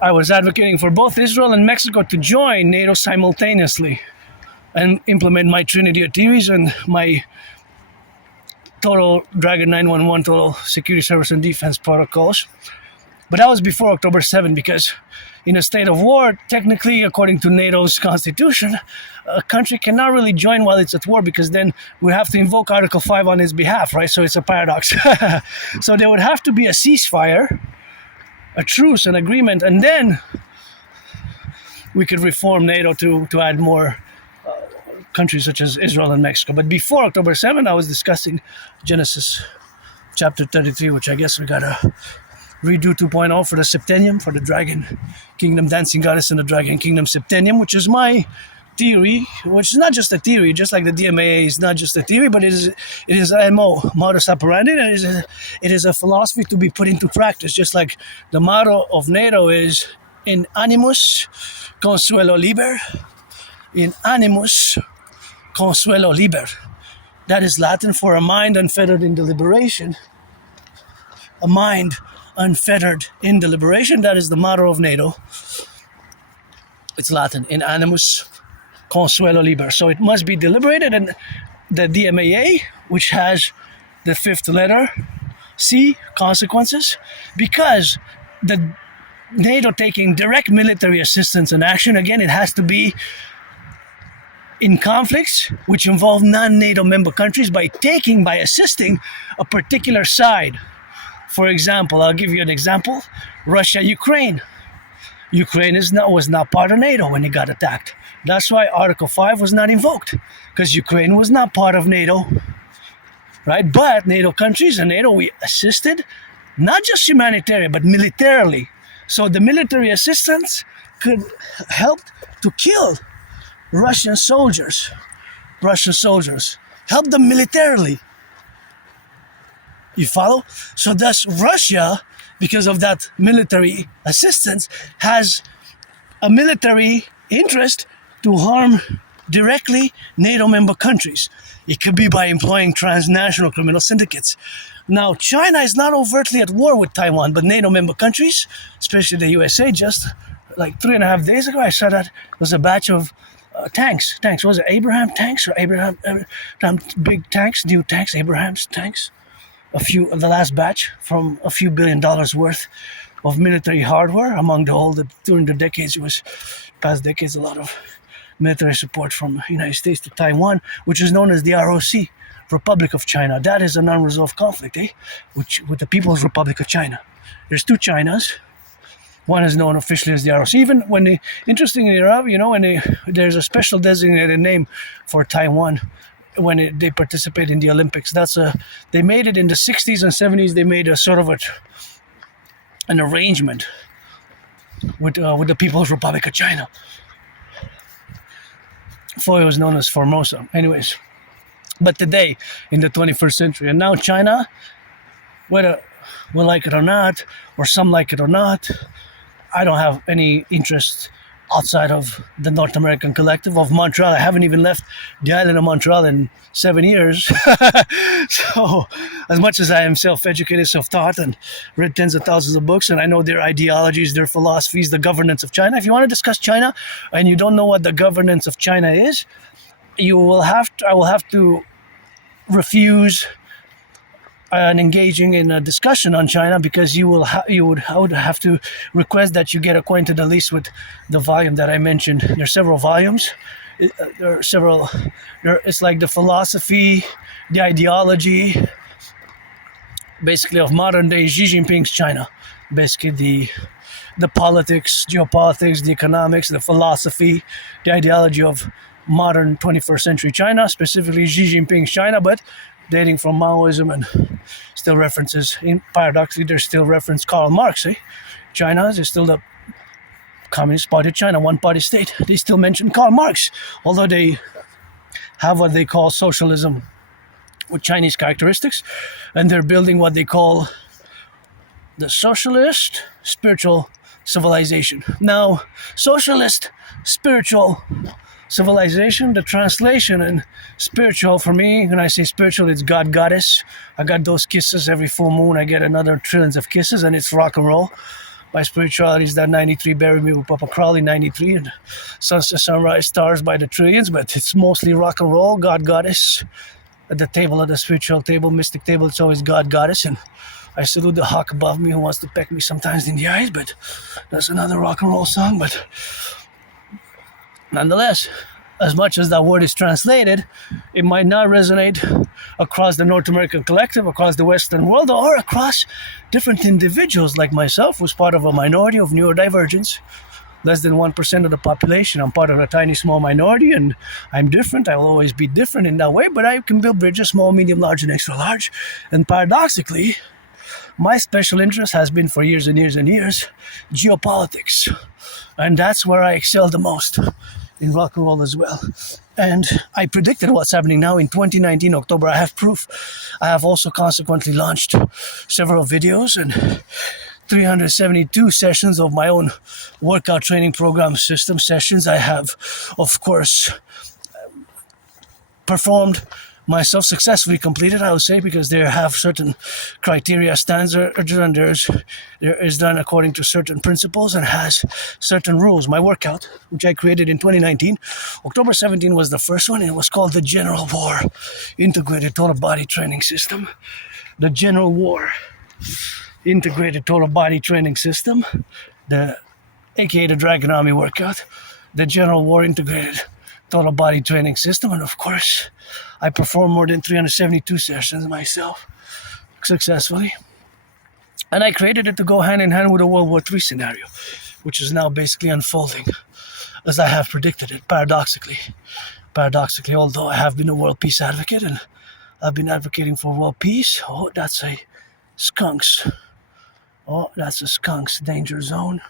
I was advocating for both Israel and Mexico to join NATO simultaneously and implement my Trinity of theories and my total Dragon 911 total security service and defense protocols. But that was before October 7th, because in a state of war, technically, according to NATO's constitution, a country cannot really join while it's at war, because then we have to invoke Article 5 on its behalf, right? So it's a paradox. So there would have to be a ceasefire, a truce, an agreement, and then we could reform NATO to add more countries such as Israel and Mexico. But before October 7th, I was discussing Genesis chapter 33, which I guess we gotta redo 2.0 for the Septennium, for the Dragon Kingdom Dancing Goddess and the Dragon Kingdom Septennium, which is my theory, which is not just a theory, just like the DMA is not just a theory, but it is MO, modus operandi, and it is a philosophy to be put into practice, just like the motto of NATO is in animus consuelo liber, in animus consuelo liber. That is Latin for a mind unfettered in deliberation. A mind unfettered in deliberation. That is the motto of NATO. It's Latin, in animus consuelo liber. So it must be deliberated, and the DMAA, which has the 5th letter, C, consequences, because the NATO taking direct military assistance and action, again, it has to be in conflicts which involve non-NATO member countries by assisting a particular side. For example, I'll give you an example. Russia-Ukraine. Ukraine was not part of NATO when it got attacked. That's why Article 5 was not invoked, because Ukraine was not part of NATO, right? But NATO countries and NATO, we assisted, not just humanitarian, but militarily. So the military assistance could help to kill Russian soldiers, help them militarily. You follow? So thus Russia, because of that military assistance, has a military interest to harm directly NATO member countries. It could be by employing transnational criminal syndicates. Now, China is not overtly at war with Taiwan, but NATO member countries, especially the USA, just like 3.5 days ago, I saw that there was a batch of tanks. Was it Abraham tanks or Abraham big tanks, new tanks, Abraham's tanks? The last batch from a few $1 billion worth of military hardware. During the decades, past decades, a lot of military support from the United States to Taiwan, which is known as the ROC, Republic of China. That is an unresolved conflict, with the People's Republic of China. There's 2 Chinas. One is known officially as the ROC. Even when interestingly enough, there's a special designated name for Taiwan when they participate in the Olympics. They made it in the 60s and 70s. They made a sort of an arrangement with the People's Republic of China. Before it was known as Formosa. Anyways, but today, in the 21st century, and now China, whether we like it or not, or some like it or not, I don't have any interest outside of the North American Collective of Montreal. I haven't even left the island of Montreal in 7 years. So as much as I am self-educated, self-taught, and read tens of thousands of books, and I know their ideologies, their philosophies, the governance of China. If you want to discuss China and you don't know what the governance of China is, I will have to refuse and engaging in a discussion on China, because I would have to request that you get acquainted at least with the volume that I mentioned. There are several volumes. It's like the philosophy, the ideology, basically of modern day Xi Jinping's China. Basically the politics, geopolitics, the economics, the philosophy, the ideology of modern 21st century China, specifically Xi Jinping's China, but dating from Maoism, and still references, paradoxically, there's still reference Karl Marx. China is still the Communist Party of China, one-party state. They still mention Karl Marx, although they have what they call socialism with Chinese characteristics, and they're building what they call the socialist spiritual civilization. Now, socialist spiritual civilization, the translation in spiritual for me, when I say spiritual, it's God, goddess. I got those kisses every full moon. I get another trillions of kisses, and it's rock and roll. My spirituality is that 93, bury me with Papa Crowley, 93, and sunset, sunrise, stars by the trillions, but it's mostly rock and roll, God, goddess. At the table, at the spiritual table, mystic table, it's always God, goddess, and I salute the hawk above me who wants to peck me sometimes in the eyes, but that's another rock and roll song. But nonetheless, as much as that word is translated, it might not resonate across the North American Collective, across the Western world, or across different individuals like myself, who's part of a minority of neurodivergence, less than 1% of the population. I'm part of a tiny, small minority, and I'm different. I will always be different in that way, but I can build bridges, small, medium, large, and extra large. And paradoxically, my special interest has been for years and years and years, geopolitics. And that's where I excel the most, in rock and roll as well. And I predicted what's happening now in 2019, October. I have proof. I have also consequently launched several videos and 372 sessions of my own workout training program system sessions. I have, of course, performed myself, successfully completed, I would say, because they have certain criteria, standards, and there is done according to certain principles and has certain rules. My workout, which I created in 2019, October 17 was the first one, and it was called the General War Integrated Total Body Training System. The General War Integrated Total Body Training System, aka the Dragon Army workout, the General War Integrated Total Body Training System, and of course, I performed more than 372 sessions myself successfully. And I created it to go hand in hand with a World War III scenario, which is now basically unfolding as I have predicted it, paradoxically. Paradoxically, although I have been a world peace advocate and I've been advocating for world peace. Oh, that's a skunks. Oh, that's a skunks danger zone.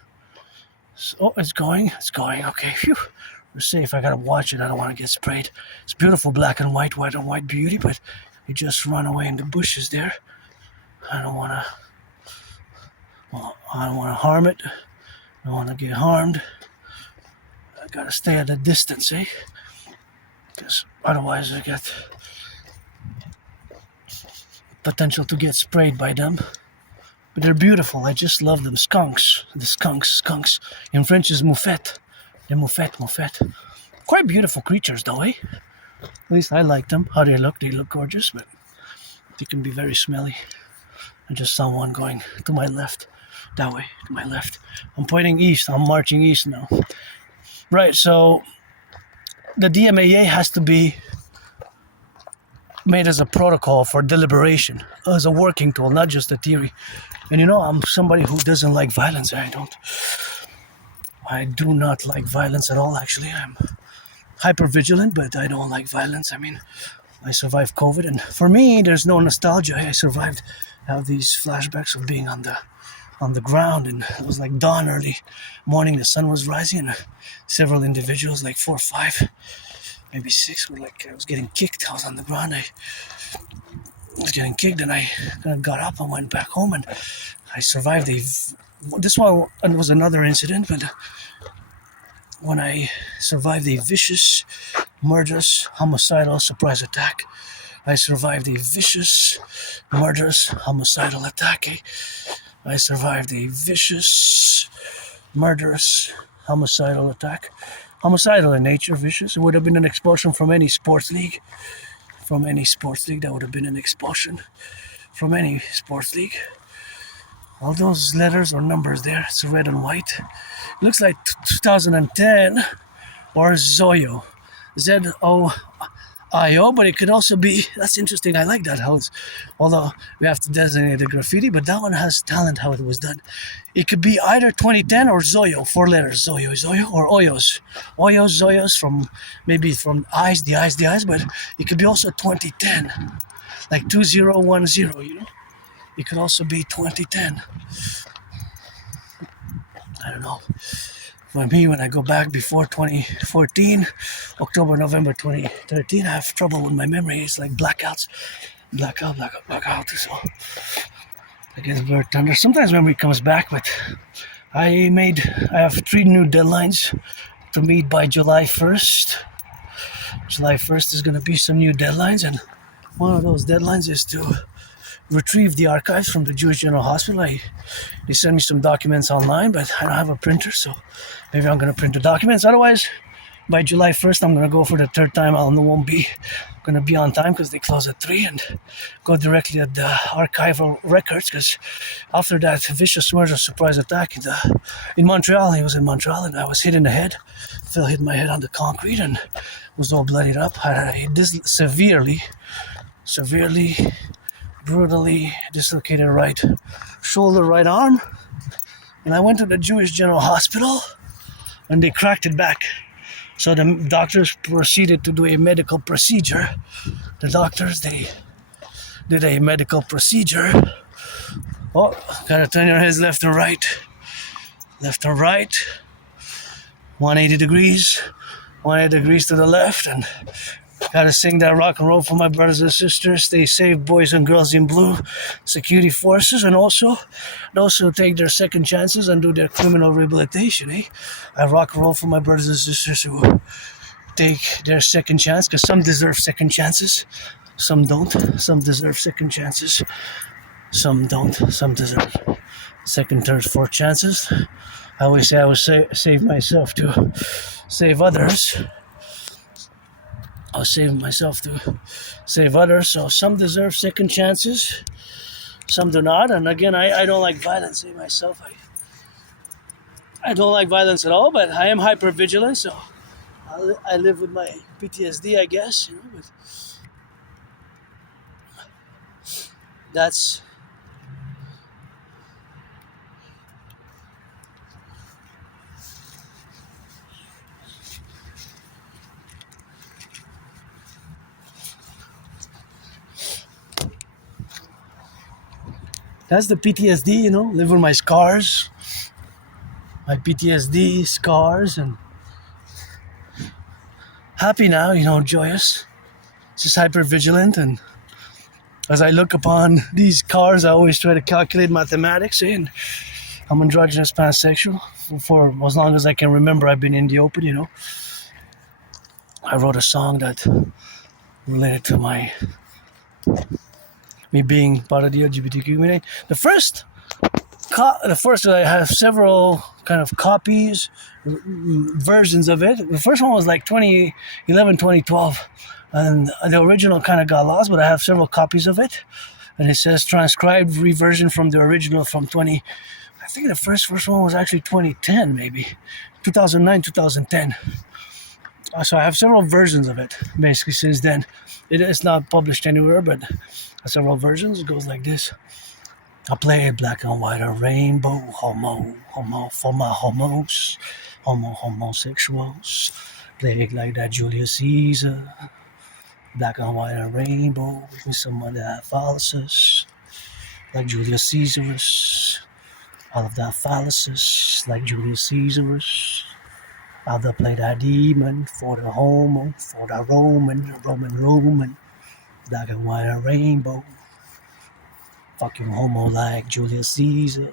Oh, it's going. Okay, phew. We're safe. I gotta watch it. I don't want to get sprayed. It's beautiful black and white beauty, but you just run away in the bushes there. I don't want to harm it. I don't want to get harmed. I gotta stay at a distance, because otherwise I get potential to get sprayed by them. But they're beautiful. I just love them. Skunks. The skunks. In French is moufette. They're moufette. Quite beautiful creatures though, At least I like them. How they look gorgeous, but they can be very smelly. I just saw one going to my left. That way, to my left. I'm pointing east. I'm marching east now. Right, so the DMAA has to be made as a protocol for deliberation, as a working tool, not just a theory. And I'm somebody who doesn't like violence. I do not like violence at all, actually. I'm hyper vigilant, but I don't like violence. I survived COVID, and for me, there's no nostalgia. I survived. I have these flashbacks of being on the ground, and it was like dawn, early morning. The sun was rising, and several individuals, like 4 or 5, maybe 6, were like, I was getting kicked. I was on the ground. I was getting kicked, and I got up and went back home, and I survived this one. And it was another incident, but when I survived a vicious, murderous, homicidal surprise attack. I survived a vicious, murderous, homicidal attack. I survived a vicious, murderous, homicidal attack. Homicidal in nature, vicious. It would have been an expulsion from any sports league. From any sports league, that would have been an expulsion. From any sports league. All those letters or numbers there, it's red and white. It looks like 2010 or Zoyo. Z-O-I-O, but it could also be, that's interesting, I like that how it's, although we have to designate the graffiti, but that one has talent how it was done. It could be either 2010 or Zoyo, 4 letters, Zoyo, or Oyos. Oyos, Zoyos, from maybe from the eyes, but it could be also 2010, like 2010, you know? It could also be 2010. I don't know. For me, when I go back before 2014, October, November 2013, I have trouble with my memory. It's like blackouts. Blackout. So I guess bird thunder. Sometimes memory comes back, but I have 3 new deadlines to meet by July 1st. July 1st is going to be some new deadlines, and one of those deadlines is to retrieve the archives from the Jewish General Hospital. They sent me some documents online, but I don't have a printer, so maybe I'm going to print the documents. Otherwise, by July 1st, I'm going to go for the 3rd time. I won't be going to be on time because they close at 3 and go directly at the archival records, because after that vicious murder surprise attack in Montreal, he was in Montreal, and I was hit in the head. Phil hit my head on the concrete and was all bloodied up. I severely, brutally dislocated right shoulder, right arm, and I went to the Jewish General Hospital and they cracked it back. So the doctors proceeded to do a medical procedure. The doctors, they did a medical procedure. Oh, gotta turn your heads left and right. 180 degrees to the left, and gotta sing that rock and roll for my brothers and sisters. Stay safe, boys and girls in blue, security forces, and also those who take their second chances and do their criminal rehabilitation. I rock and roll for my brothers and sisters who take their second chance, because some deserve second chances, some don't. Some deserve second chances, some don't. Some deserve second, third, fourth chances. I always say I would save myself to save others. I'll save myself to save others. So some deserve second chances, some do not. And again, I don't like violence. Myself, I don't like violence at all, but I am hyper vigilant, so I live with my PTSD, I guess. But that's the PTSD, live with my scars, my PTSD scars, and happy now, joyous, just hyper vigilant. And as I look upon these scars, I always try to calculate mathematics, and I'm androgynous pansexual for as long as I can remember. I've been in the open, I wrote a song that related to me being part of the LGBT community. The first I have several kind of copies, versions of it. The first one was like 2011, 2012, and the original kind of got lost, but I have several copies of it, and it says transcribed reversion from the original from I think the first one was actually 2010, maybe 2009, 2010. So I have several versions of it, basically, since then. It is not published anywhere, but several versions. It goes like this. I play black and white, a rainbow, homo, for my homos, homosexuals. Play it like that Julius Caesar. Black and white, a rainbow, with some of that fallacies, like Julius Caesarus. All of that fallacies, like Julius Caesarus. I'll play that demon for the homo, for the Roman. Black and white, a rainbow. Fucking homo like Julius Caesar.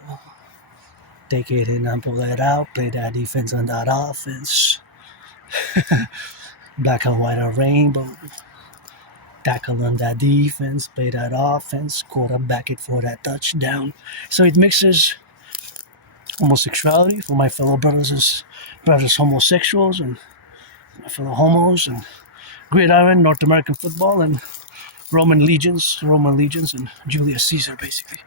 Take it in and pull it out, play that defense and that offense. Black and white or rainbow. Tackle on that defense, play that offense, quarterback it for that touchdown. So it mixes homosexuality for my fellow brothers homosexuals and my fellow homos, and gridiron, North American football, and Roman legions, and Julius Caesar, basically.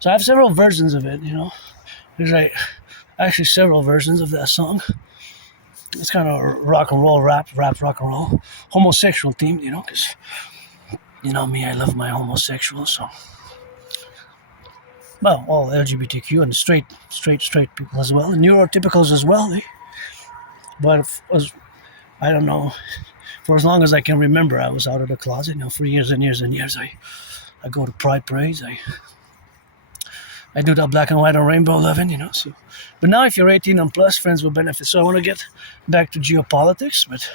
So I have several versions of it, There's actually several versions of that song. It's kind of rock and roll, rap, rock and roll, homosexual themed, because me, I love my homosexuals, so. Well, all LGBTQ and straight people as well, and neurotypicals as well, But I don't know, for as long as I can remember, I was out of the closet, for years and years and years. I go to pride parades, I do that black and white and rainbow loving, so. But now if you're 18 and plus, friends will benefit. So I want to get back to geopolitics, but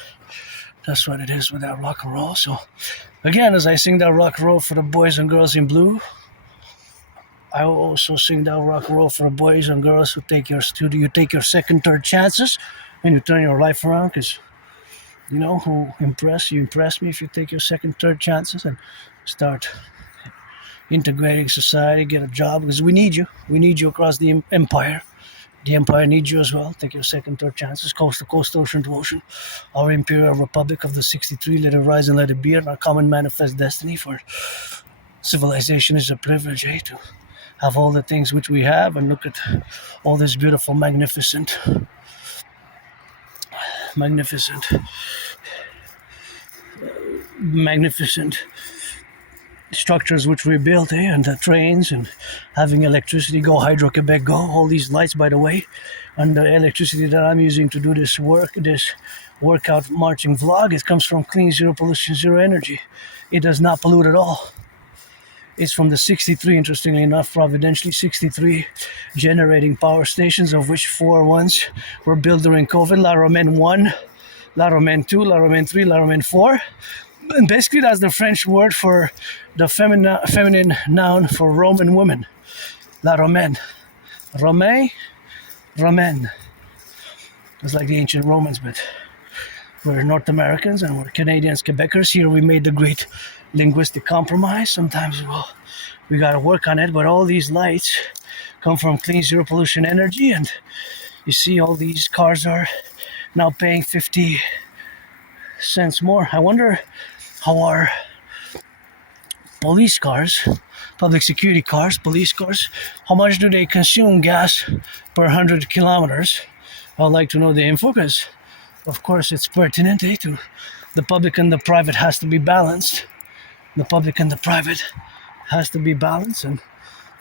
that's what it is with that rock and roll. So again, as I sing that rock and roll for the boys and girls in blue, I will also sing that rock and roll for the boys and girls who take your second, third chances, and you turn your life around, because who impress me if you take your second, third chances and start integrating society, get a job, because we need you across the empire. The empire needs you as well. Take your second, third chances, coast to coast, ocean to ocean. Our Imperial Republic of the 63, let it rise and let it be, and our common manifest destiny for civilization is a privilege, to have all the things which we have, and look at all this beautiful, magnificent structures which we built, and the trains, and having electricity, go Hydro-Quebec, go, all these lights, by the way, and the electricity that I'm using to do this workout marching vlog, it comes from clean, zero pollution, zero energy. It does not pollute at all. It's from the 63, interestingly enough, providentially 63 generating power stations, of which 4 ones were built during COVID. La Romaine 1, La Romaine 2, La Romaine 3, La Romaine 4. And basically that's the French word for the feminine noun for Roman woman. La Romaine. Romaine. It's like the ancient Romans, but we're North Americans and we're Canadians, Quebecers. Here we made the great linguistic compromise. Sometimes we got to work on it, but all these lights come from clean, zero pollution energy, and you see all these cars are now paying 50 cents more. I wonder how our police cars, public security cars, police cars, how much do they consume gas per 100 kilometers? I'd like to know the info, because of course it's pertinent to the public, and the private has to be balanced. The public and the private has to be balanced, and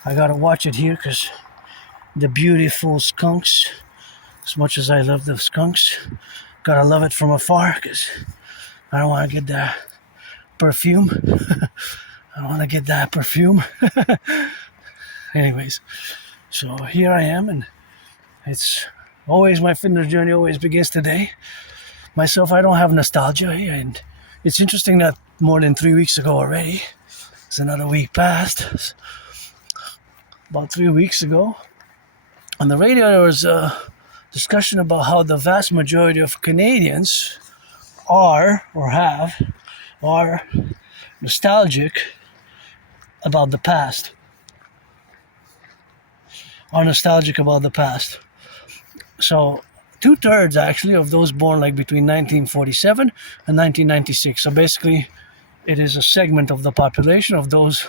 I gotta watch it here, because the beautiful skunks, as much as I love the skunks, gotta love it from afar, because I don't want to get that perfume. Anyways, so here I am, and it's always, my fitness journey always begins today. Myself, I don't have nostalgia, and it's interesting that more than 3 weeks ago already, it's another week passed, about 3 weeks ago, on the radio there was a discussion about how the vast majority of Canadians are nostalgic about the past. So 2/3 actually of those born between 1947 and 1996. So basically it is a segment of the population of those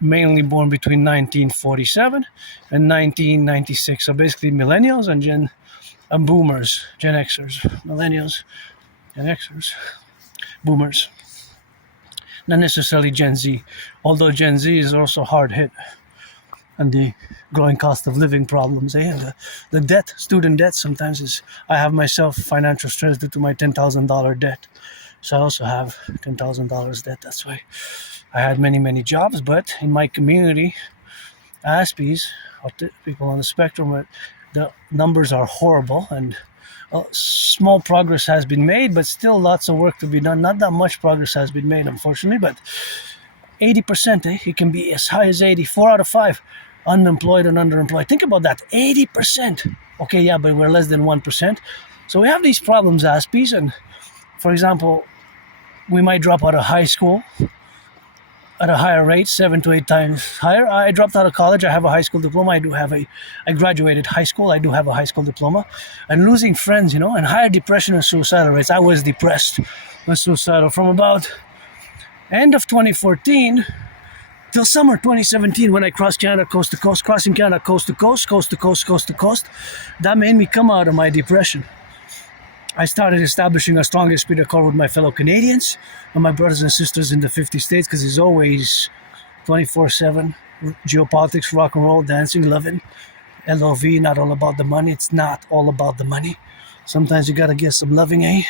mainly born between 1947 and 1996. So basically millennials and boomers, Gen Xers, millennials, Gen Xers, boomers. Not necessarily Gen Z, although Gen Z is also hard hit, and the growing cost of living problems, and the debt, student debt sometimes is, I have myself financial stress due to my $10,000 debt. So I also have $10,000 debt. That's why I had many jobs, but in my community, Aspies, people on the spectrum, the numbers are horrible, and small progress has been made, but still lots of work to be done. Not that much progress has been made, unfortunately, but 80%, it can be as high as 80. 4 out of 5 unemployed and underemployed. Think about that, 80%. Okay, yeah, but we're less than 1%. So we have these problems, Aspies, and for example, we might drop out of high school at a higher rate, 7 to 8 times higher. I dropped out of college. I have a high school diploma. I graduated high school. I do have a high school diploma. And losing friends, and higher depression and suicidal rates. I was depressed and suicidal from about end of 2014 till summer 2017 when I crossed Canada coast to coast, crossing Canada coast to coast, coast to coast, coast to coast. That made me come out of my depression. I started establishing a strong esprit de corps with my fellow Canadians and my brothers and sisters in the 50 states because it's always 24/7 geopolitics, rock and roll, dancing, loving, LOV, not all about the money. It's not all about the money. Sometimes you gotta get some loving,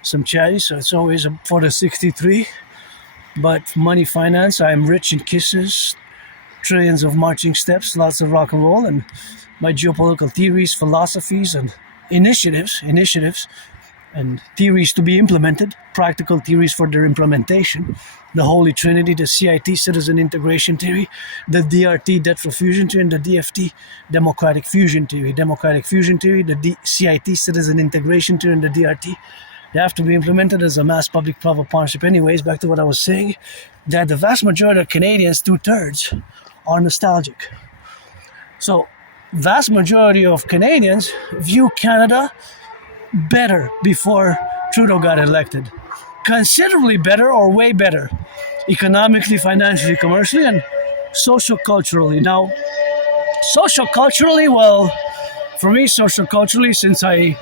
some chatty, so it's always for the 63. But money, finance, I am rich in kisses, trillions of marching steps, lots of rock and roll, and my geopolitical theories, philosophies, and initiatives, and theories to be implemented, practical theories for their implementation, the Holy Trinity, the CIT, Citizen Integration Theory, the DRT, Debt for Fusion Theory, and the DFT, Democratic Fusion Theory, the CIT, Citizen Integration Theory, and the DRT. They have to be implemented as a mass public-private partnership. Anyways, back to what I was saying, that the vast majority of Canadians, 2/3, are nostalgic. So, vast majority of Canadians view Canada better before Trudeau got elected. Considerably better or way better. Economically, financially, commercially, and socio-culturally. Now, socio-culturally, well, for me, socio-culturally, since I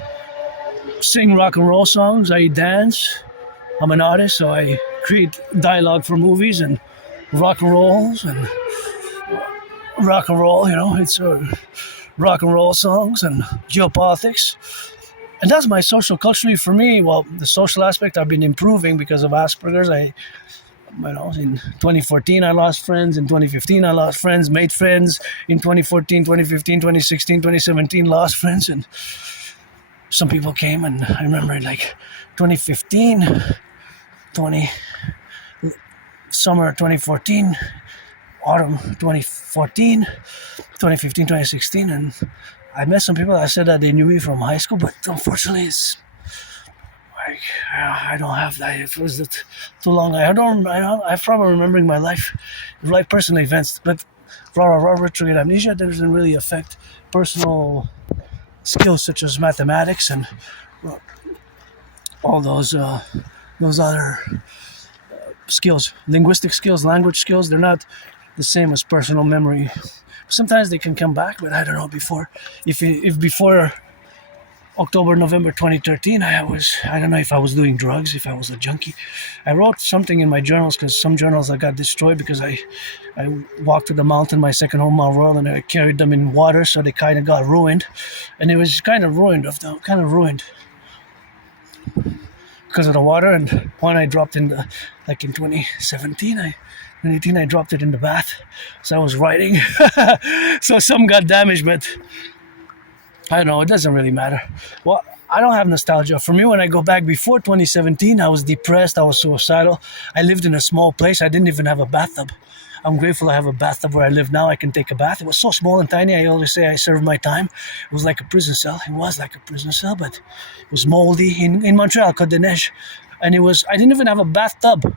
sing rock and roll songs, I dance, I'm an artist, so I create dialogue for movies and rock and rolls and rock and roll, it's rock and roll songs and geopolitics. And that's my social culturally for me. Well, the social aspect I've been improving because of Asperger's. In 2014 I lost friends, in 2015 I lost friends, made friends, in 2014, 2015, 2016, 2017 lost friends, and some people came, and I remember in 2015, summer 2014, autumn 2014, 2015, 2016, and I met some people that said that they knew me from high school, but unfortunately it's I don't have that. It was too long. I probably remembering my life personal events, but retrograde amnesia doesn't really affect personal skills such as mathematics and all those other skills, linguistic skills, language skills. They're not the same as personal memory. Sometimes they can come back, but I don't know. If before October, November 2013, I don't know if I was doing drugs, if I was a junkie. I wrote something in my journals, because some journals I got destroyed because I walked to the mountain, my second home, Mount Royal, and I carried them in water, so they kind of got ruined. And it was kind of ruined because of the water. And one I dropped in in 2017, 2018, I dropped it in the bath. So I was writing. So some got damaged, but I don't know, it doesn't really matter. Well, I don't have nostalgia. For me, when I go back before 2017, I was depressed, I was suicidal. I lived in a small place. I didn't even have a bathtub. I'm grateful I have a bathtub where I live now. I can take a bath. It was so small and tiny. I always say I served my time. It was like a prison cell. It was like a prison cell, but it was moldy in Montreal, Côte de Neige. And I didn't even have a bathtub.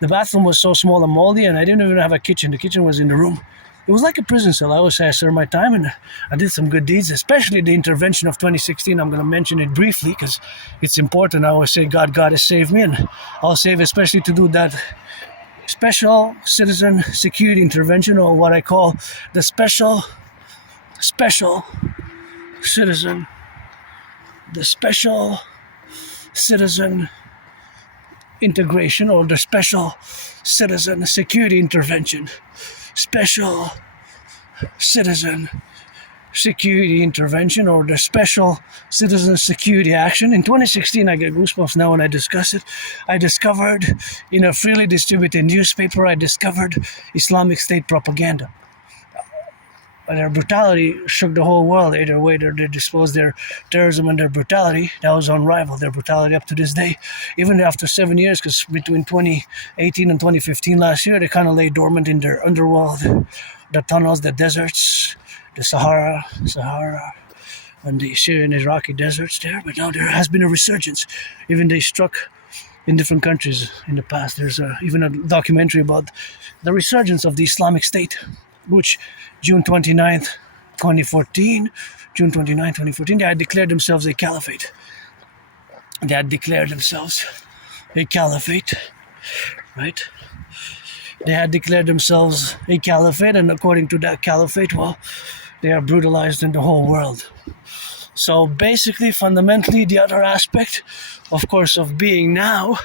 The bathroom was so small and moldy, and I didn't even have a kitchen. The kitchen was in the room. It was like a prison cell. I always say I served my time, and I did some good deeds, especially the intervention of 2016. I'm going to mention it briefly because it's important. I always say God has saved me, and I'll save especially to do that special citizen security intervention, or what I call the special citizen integration, or the special citizen security intervention. Special citizen security intervention, or the special citizen security action. In 2016, I get goosebumps now when I discuss it. I discovered in a freely distributed newspaper, Islamic State propaganda. Their brutality shook the whole world. Either way, they disposed their terrorism and their brutality. That was unrivaled. Their brutality up to this day, even after 7 years, because between 2018 and 2015 last year, they kind of lay dormant in their underworld the tunnels, the deserts, the Sahara, and the Syrian Iraqi deserts there. But now there has been a resurgence. Even they struck in different countries in the past. There's even a documentary about the resurgence of the Islamic State, which June 29th, 2014, they had declared themselves a caliphate. They had declared themselves a caliphate, right? They had declared themselves a caliphate, and according to that caliphate, well, they are brutalized in the whole world. So basically, fundamentally, the other aspect, of course, of being now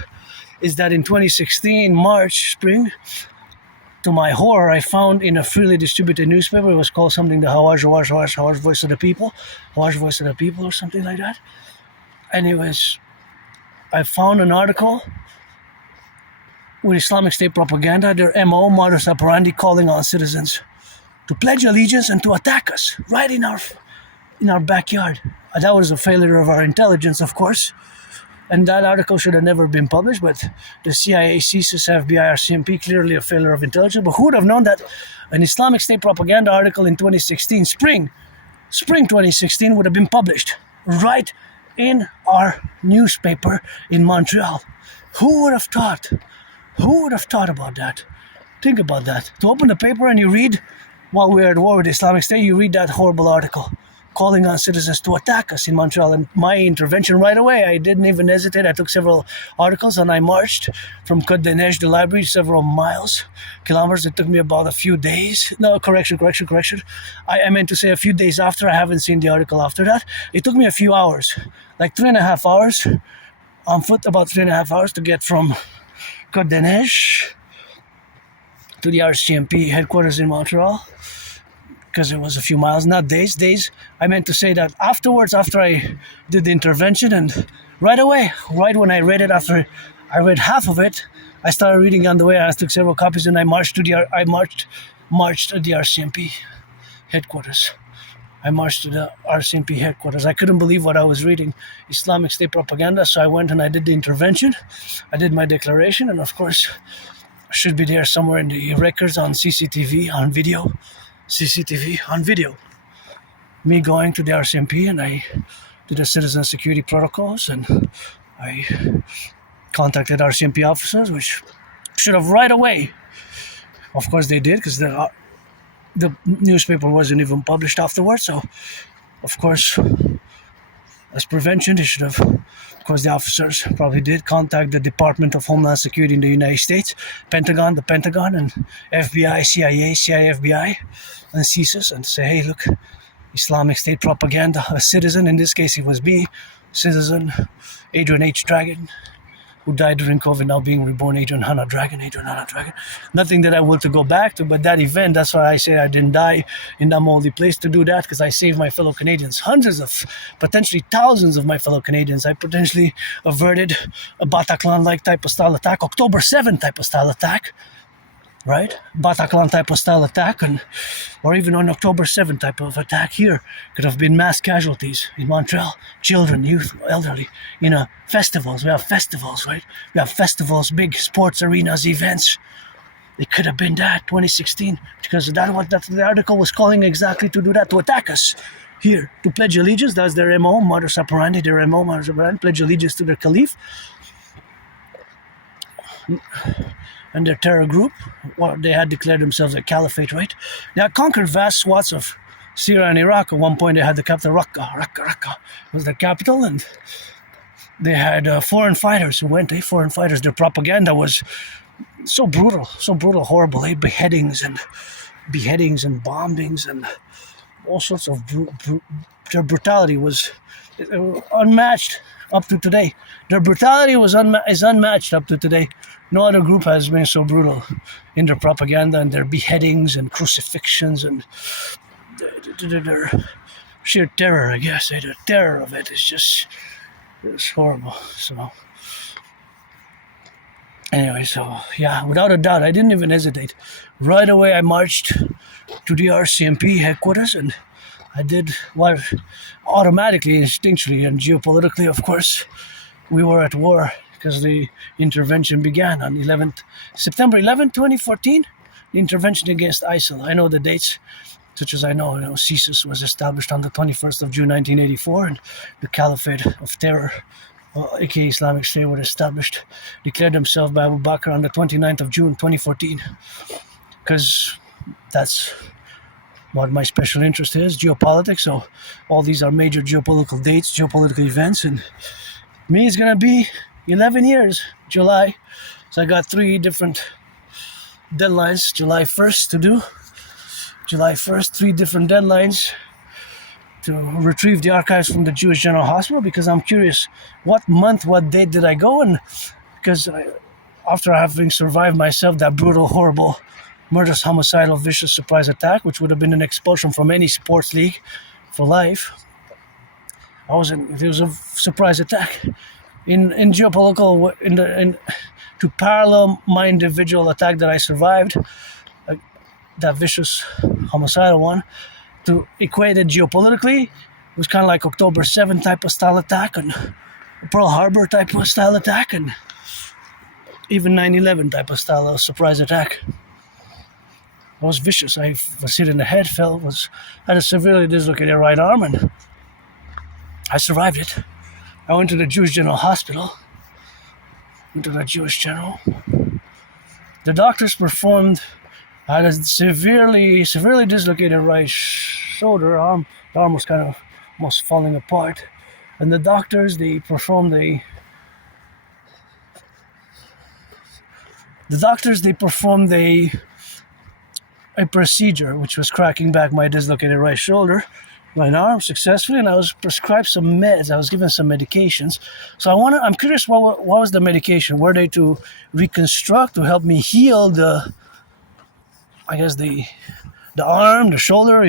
is that in 2016, March, spring, to my horror, I found in a freely distributed newspaper, it was called something, the Hawaj Voice of the People, Hawaj Voice of the People or something like that. Anyways, I found an article with Islamic State propaganda, their MO, modus operandi, calling on citizens to pledge allegiance and to attack us right in our backyard. That was a failure of our intelligence, of course. And that article should have never been published, but the CIA, CSIS, FBI, RCMP, clearly a failure of intelligence. But who would have known that an Islamic State propaganda article in 2016, spring 2016, would have been published right in our newspaper in Montreal? Who would have thought? Who would have thought about that? Think about that. To open the paper and you read, while we're at war with the Islamic State, you read that horrible article calling on citizens to attack us in Montreal. And my intervention right away, I didn't even hesitate. I took several articles and I marched from Côte des Neiges, the library, several kilometers. It took me about a few days. No, correction. I meant to say a few days after. I haven't seen the article after that. It took me a few hours, like 3.5 hours on foot, about 3.5 hours to get from Côte des Neiges to the RCMP headquarters in Montreal, because it was a few miles, not days. I meant to say that afterwards, after I did the intervention, and right away, right when I read it, after I read half of it, I started reading on the way. I took several copies and I marched to the RCMP headquarters. I marched to the RCMP headquarters. I couldn't believe what I was reading, Islamic State propaganda. So I went and I did the intervention. I did my declaration, and of course, should be there somewhere in the records on CCTV, on video. Me going to the RCMP, and I did the citizen security protocols, and I contacted RCMP officers, which should have right away. Of course they did, because the newspaper wasn't even published afterwards. So, of course, as prevention, they should have. Of course, the officers probably did contact the Department of Homeland Security in the United States, the Pentagon, and FBI, CIA, FBI, and CSIS, and say, hey, look, Islamic State propaganda, a citizen, in this case it was me, citizen, Adrian H. Dragon, who died during COVID, now being reborn, Adrian Hanna Dragon. Nothing that I want to go back to, but that event, that's why I say I didn't die in that moldy place to do that, because I saved my fellow Canadians, hundreds of, potentially thousands of my fellow Canadians. I potentially averted a Bataclan-like type of style attack, October 7th type of style attack, right? Bataclan type of style attack, or even on October 7th type of attack here. Could have been mass casualties in Montreal, children, youth, elderly. Festivals, we have festivals, right? We have festivals, big sports arenas, events. It could have been that, 2016, because that the article was calling exactly to do that, to attack us here, to pledge allegiance. That's their MO, modus operandi, pledge allegiance to their caliph and their terror group. Well, they had declared themselves a caliphate, right? They had conquered vast swaths of Syria and Iraq. At one point, they had the capital, Raqqa was the capital, and they had foreign fighters who went, foreign fighters. Their propaganda was so brutal, horrible, beheadings and bombings and all sorts of their brutality was unmatched up to today. Their brutality is unmatched up to today. No other group has been so brutal in their propaganda and their beheadings and crucifixions and their sheer terror, I guess. The terror of it is just horrible. So anyway, without a doubt, I didn't even hesitate. Right away, I marched to the RCMP headquarters, and I did what automatically, instinctually, and geopolitically, of course, we were at war, because the intervention began on September 11, 2014. the intervention against ISIL. I know the dates, such as I know, CSIS was established on the 21st of June 1984, and the Caliphate of Terror, aka Islamic State, was established, declared themselves by Abu Bakr on the 29th of June 2014, because that's what my special interest is, geopolitics. So all these are major geopolitical dates, geopolitical events, and me is gonna be 11 years, July. So I got 3 different deadlines. July 1st to do. July 1st, 3 different deadlines to retrieve the archives from the Jewish General Hospital, because I'm curious what month, what date did I go, and because after having survived myself that brutal, horrible, murderous, homicidal, vicious surprise attack, which would have been an expulsion from any sports league for life, it was a surprise attack. In geopolitical, to parallel my individual attack that I survived, that vicious homicidal one, to equate it geopolitically, it was kind of like October 7th type of style attack, and Pearl Harbor type of style attack, and even 9/11 type of style of surprise attack. I was vicious. I was hit in the head, had a severely dislocated right arm, and I survived it. I went to the Jewish General Hospital. The doctors performed. I had a severely dislocated right shoulder arm. The arm was kind of almost falling apart, and the doctors performed a procedure, which was cracking back my dislocated right shoulder, my arm, successfully, and I was prescribed some meds. I was given some medications. So I'm curious, what was the medication? Were they to reconstruct, to help me heal the arm, the shoulder,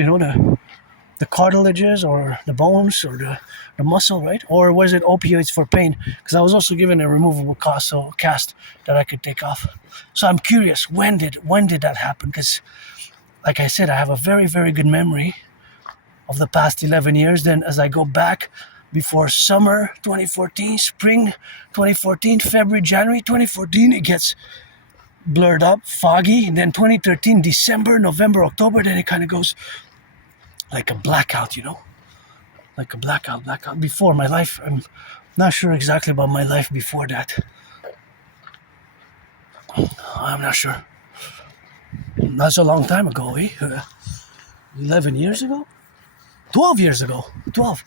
the cartilages or the bones or the muscle, right? Or was it opioids for pain? Because I was also given a removable cast that I could take off. So I'm curious, when did that happen? Because, like I said, I have a very, very good memory of the past 11 years. Then as I go back before summer 2014, spring 2014, February, January 2014, it gets blurred up, foggy. And then 2013, December, November, October, then it kind of goes like a blackout, like a blackout before my life. I'm not sure exactly about my life before that. I'm not sure. That's a long time ago, 11 years ago? 12 years ago. 12.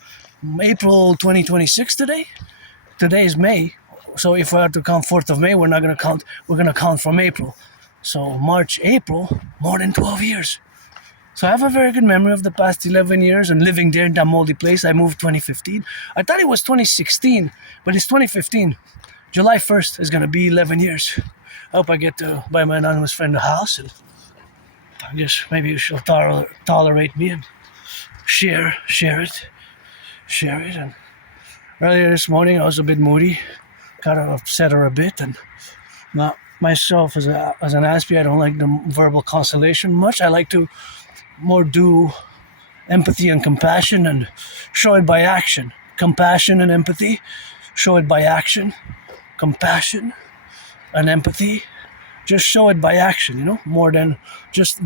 April 2026 today? Today is May. So if we have to count 4th of May, we're not going to count. We're going to count from April. So March, April, more than 12 years. So I have a very good memory of the past 11 years and living there in that moldy place. I moved 2015. I thought it was 2016, but it's 2015. July 1st is going to be 11 years. I hope I get to buy my anonymous friend a house, and I guess maybe she'll tolerate me and share it. And earlier this morning, I was a bit moody, kind of upset her a bit, and not myself as an Aspie. I don't like the verbal consolation much. I like to more do empathy and compassion and show it by action. Compassion and empathy, show it by action. Compassion and empathy, just show it by action, more than just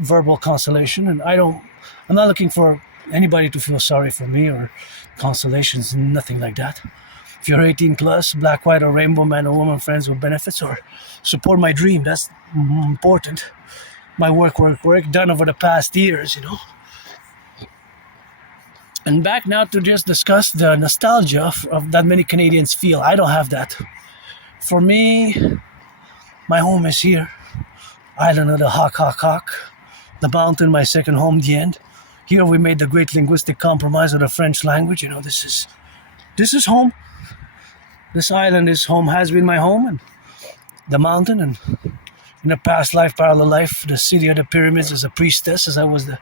verbal consolation. And I'm not looking for anybody to feel sorry for me or consolations, nothing like that. If you're 18 plus, black, white, or rainbow, man or woman, friends with benefits, or support my dream, that's important. My work done over the past years, And back now to just discuss the nostalgia of that many Canadians feel. I don't have that. For me, my home is here. Island of the Hawk. The mountain, my second home, the end. Here we made the great linguistic compromise of the French language. This is home. This island is home, has been my home. And the mountain, and in a past life, parallel life, the city of the pyramids as a priestess, as I was the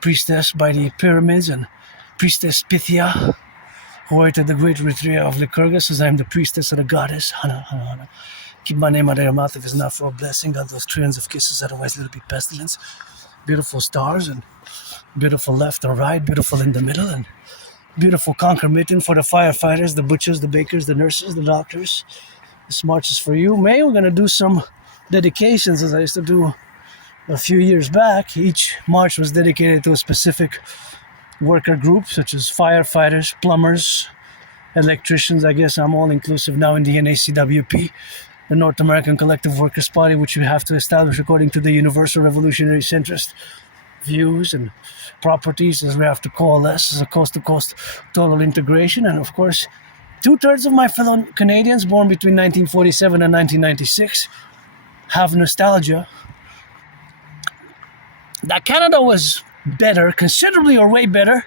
priestess by the pyramids, and priestess Pythia, who waited the great Eritrea of Lycurgus, as I am the priestess of the goddess. Hana. Keep my name out of your mouth if it's not for a blessing. Got those trillions of kisses, otherwise it'll be pestilence. Beautiful stars, and beautiful left and right, beautiful in the middle, and beautiful concomitant for the firefighters, the butchers, the bakers, the nurses, the doctors. This march is for you. May, we're going to do some dedications, as I used to do a few years back, each march was dedicated to a specific worker group, such as firefighters, plumbers, electricians. I guess I'm all inclusive now in the NACWP, the North American Collective Workers' Party, which we have to establish according to the Universal Revolutionary Centrist views and properties, as we have to coalesce as a coast-to-coast total integration. And of course, 2/3 of my fellow Canadians born between 1947 and 1996 have nostalgia that Canada was better, considerably or way better,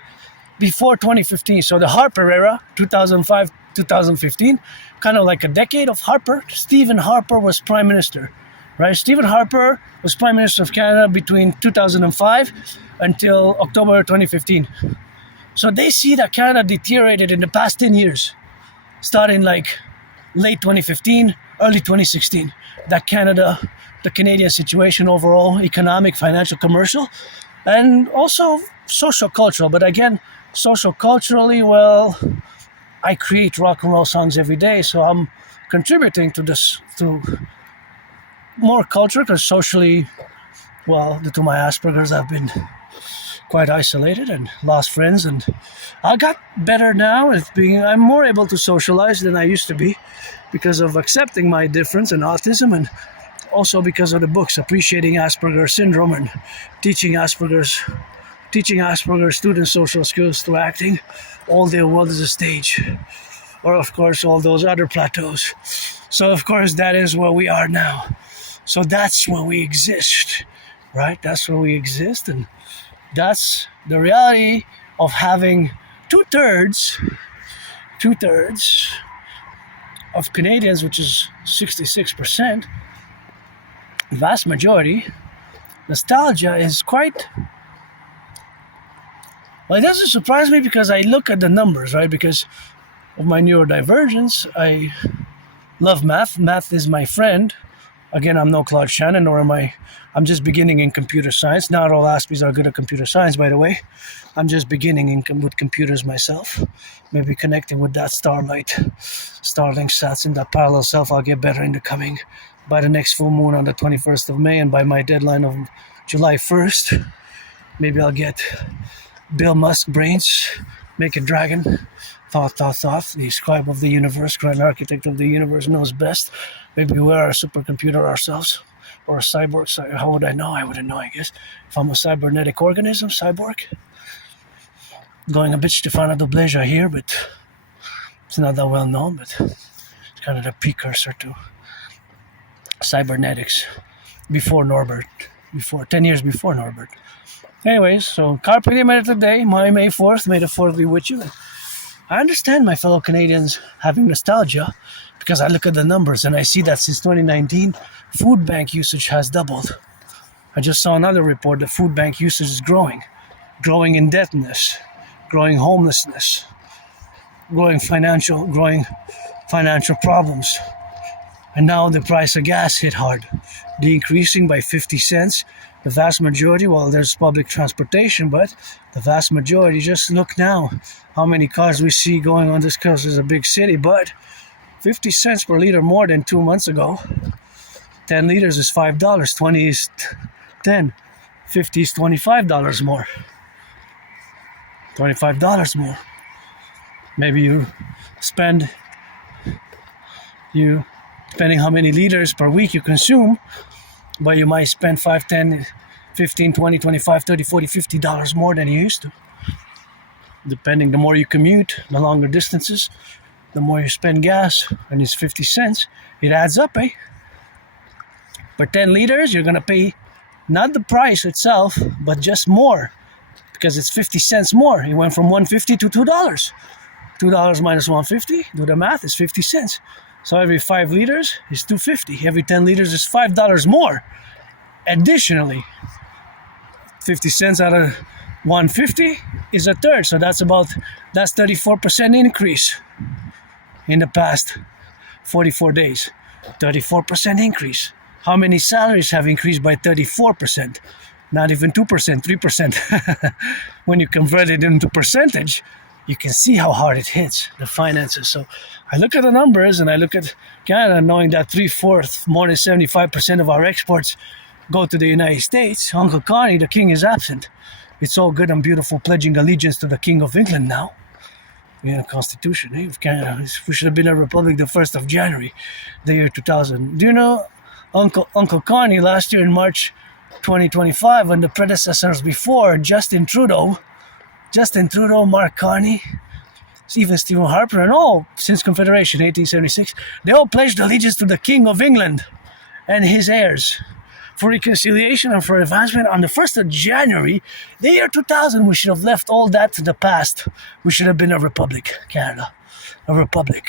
before 2015. So the Harper era, 2005, 2015, kind of like a decade of Harper. Stephen Harper was Prime Minister, right? Stephen Harper was Prime Minister of Canada between 2005 until October 2015. So they see that Canada deteriorated in the past 10 years, starting like late 2015, early 2016. That Canada, the Canadian situation overall, economic, financial, commercial, and also social-cultural. But again, social-culturally, well, I create rock and roll songs every day, so I'm contributing to this, to more culture, because socially, well, due to my Asperger's, I've been quite isolated and lost friends, and I got better now at being, I'm more able to socialize than I used to be because of accepting my difference and autism, and also because of the books, Appreciating Asperger's Syndrome and teaching Asperger's students social skills through acting. All their world is a stage. Or of course, all those other plateaus. So of course, that is where we are now. So that's where we exist, right? That's where we exist, and that's the reality of having two-thirds of Canadians, which is 66%, vast majority. Nostalgia is quite, well, it doesn't surprise me because I look at the numbers, right? Because of my neurodivergence, I love math. Math is my friend. Again, I'm no Claude Shannon, nor am I'm just beginning in computer science. Not all Aspies are good at computer science, by the way. I'm just beginning with computers myself. Maybe connecting with that Starlink sats in that parallel self, I'll get better in the coming. By the next full moon on the 21st of May, and by my deadline of July 1st, maybe I'll get Bill Musk brains, make a dragon, thought, the scribe of the universe, grand architect of the universe knows best. Maybe we're a supercomputer ourselves, or a cyborg. How would I know? I wouldn't know, I guess. If I'm a cybernetic organism, cyborg. Going a bit Stefano Dobleja here, but it's not that well known, but it's kind of the precursor to cybernetics before Norbert, 10 years before Norbert. Anyways, so Carpe Diem today, my May 4th, May the 4th be with you. I understand my fellow Canadians having nostalgia because I look at the numbers and I see that since 2019, food bank usage has doubled. I just saw another report that food bank usage is growing indebtedness, growing homelessness, growing financial problems. And now the price of gas hit hard, decreasing by 50 cents. The vast majority, well, there's public transportation, but the vast majority, just look now how many cars we see going on this coast. Is a big city, but 50 cents per liter more than 2 months ago. 10 liters is $5, 20 is 10, 50 is $25 more. $25 more. Maybe depending how many liters per week you consume, but you might spend 5, 10, 15, 20, 25, 30, 40, $50 more than you used to. Depending, the more you commute, the longer distances, the more you spend gas, and it's 50 cents. It adds up, eh? For 10 liters, you're going to pay not the price itself, but just more, because it's 50 cents more. It went from $1.50 to $2. $2 minus $1.50, do the math, is 50 cents. So every 5 liters is $2.50. Every 10 liters is $5 more. Additionally, 50 cents out of $1.50 is a third. So that's 34% increase in the past 44 days. 34% increase. How many salaries have increased by 34%? Not even 2%, 3%. When you convert it into percentage, you can see how hard it hits the finances. So I look at the numbers and I look at Canada knowing that 3/4, more than 75% of our exports go to the United States, Uncle Connie, the king is absent. It's all good and beautiful pledging allegiance to the King of England now. In the Constitution of Canada. We should have been a republic the 1st of January, the year 2000. Do you know Uncle Connie last year in March 2025, when the predecessors before, Justin Trudeau, Mark Carney, even Stephen Harper, and all since Confederation 1876, they all pledged allegiance to the King of England and his heirs for reconciliation and for advancement on the 1st of January, the year 2000. We should have left all that to the past. We should have been a republic, Canada, a republic.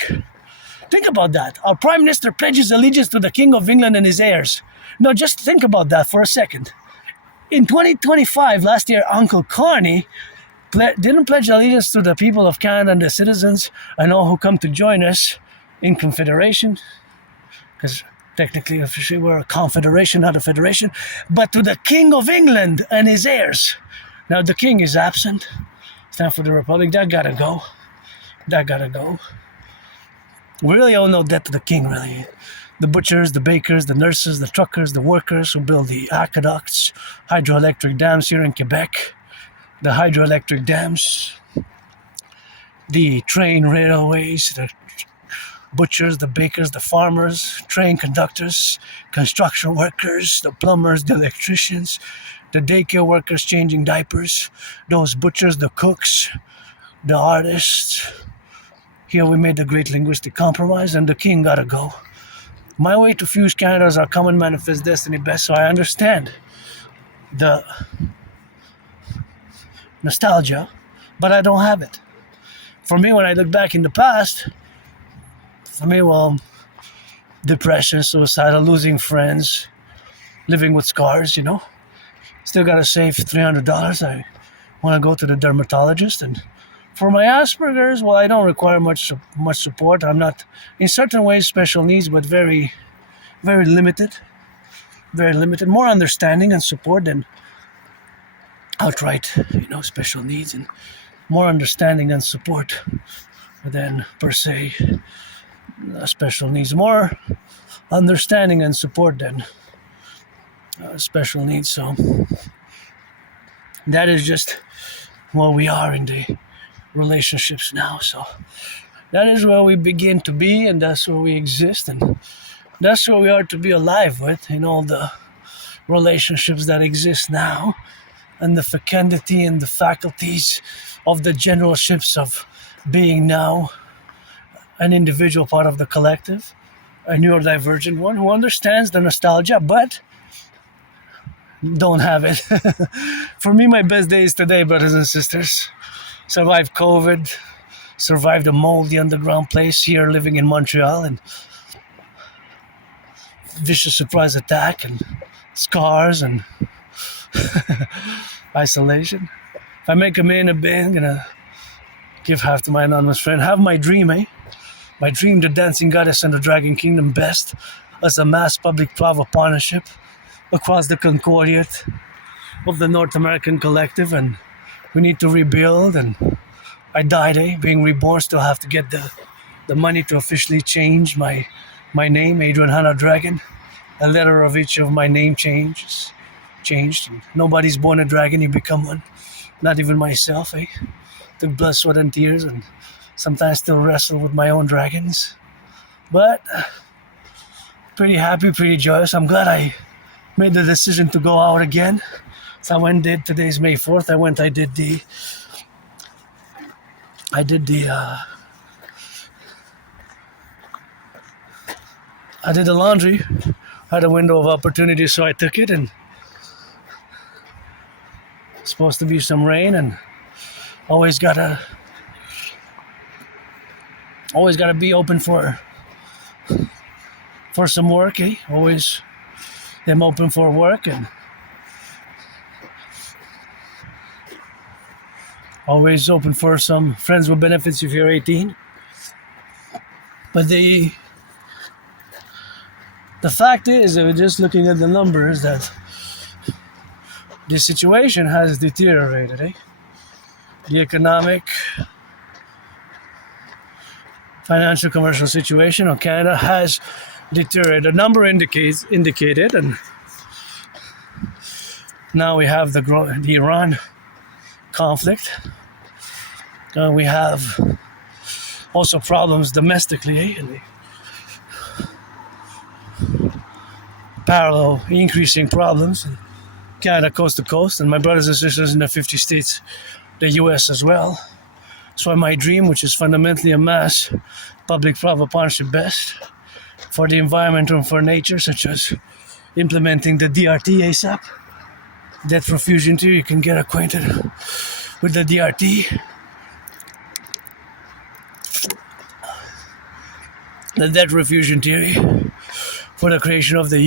Think about that. Our Prime Minister pledges allegiance to the King of England and his heirs. Now just think about that for a second. In 2025, last year, Uncle Carney didn't pledge allegiance to the people of Canada and the citizens and all who come to join us in Confederation, because technically, officially, we're a confederation, not a federation, but to the King of England and his heirs. Now, the king is absent. It's time for the republic. That gotta go. We really owe no debt to the king, really. The butchers, the bakers, the nurses, the truckers, the workers who build the aqueducts, hydroelectric dams here in Quebec, the hydroelectric dams, the train railways, the butchers, the bakers, the farmers, train conductors, construction workers, the plumbers, the electricians, the daycare workers changing diapers, those butchers, the cooks, the artists. Here we made the great linguistic compromise, and the king gotta go. My way to fuse Canada is our common manifest destiny best, so I understand the nostalgia, but I don't have it. For me, when I look back in the past, depression, suicidal, losing friends, living with scars, Still got to save $300. I want to go to the dermatologist. And for my Asperger's, I don't require much support. I'm not, in certain ways, special needs, but very, very limited. Very limited. More understanding and support than outright, special needs, and more understanding and support than per se special needs. More understanding and support than special needs. So that is just where we are in the relationships now. So that is where we begin to be, and that's where we exist, and that's where we are to be alive with, in all the relationships that exist now, and the fecundity and the faculties of the generalships of being now an individual part of the collective, a neurodivergent one who understands the nostalgia but don't have it. For me, my best day is today, brothers and sisters. Survived COVID, survived a moldy underground place here living in Montreal, and vicious surprise attack and scars and isolation. If I make a million a day, I'm gonna give half to my anonymous friend. Have my dream, My dream, the dancing goddess and the dragon kingdom best, as a mass public Privee partnership across the Concordiate of the North American Collective, and we need to rebuild. And I died, being reborn, still have to get the money to officially change my name, Adrian Hannah Dragon. A letter of each of my name changed. And nobody's born a dragon, you become one. Not even myself, Took blood, sweat, and tears, and sometimes still wrestle with my own dragons. But pretty happy, pretty joyous. I'm glad I made the decision to go out again. So I went and today's May 4th, I did the laundry. Had a window of opportunity, so I took it, and it's supposed to be some rain, and always gotta be open for some work, Always am open for work, and always open for some friends with benefits if you're 18. But the fact is that we're just looking at the numbers that the situation has deteriorated, The economic, financial, commercial situation of Canada has deteriorated. The number indicated, and Now we have the Iran conflict. We have also problems domestically, and parallel increasing problems in Canada coast to coast, and my brothers and sisters in the 50 states, the US as well. So my dream, which is fundamentally a mass public-private partnership best for the environment and for nature, such as implementing the DRT ASAP, debt profusion theory. You can get acquainted with the DRT. The debt refusion theory for the creation of the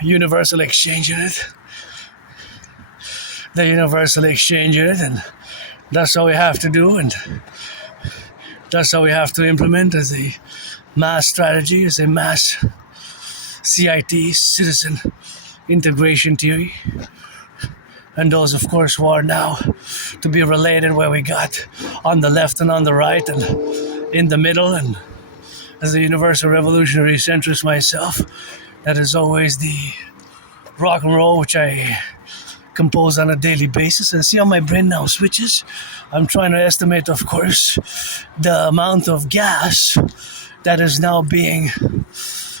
universal exchange unit. The universal exchange unit, and that's all we have to do, and that's how we have to implement as a mass strategy, as a mass CIT, citizen integration theory. And those, of course, who are now to be related, where we got on the left and on the right and in the middle, and as a universal revolutionary centrist myself, that is always the rock and roll which I compose on a daily basis. And see how my brain now switches? I'm trying to estimate, of course, the amount of gas that is now being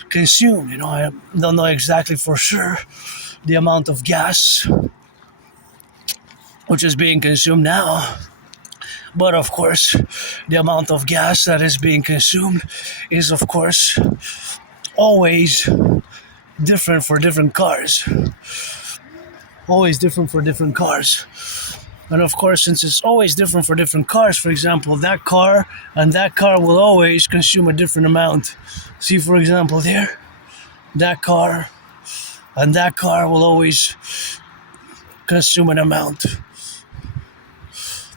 consumed. You know, I don't know exactly for sure the amount of gas which is being consumed now. But of course, the amount of gas that is being consumed is, of course, always different for different cars. Always different for different cars. And of course, since it's always different for different cars, for example, that car and that car will always consume a different amount. See, for example, there, that car and that car will always consume an amount.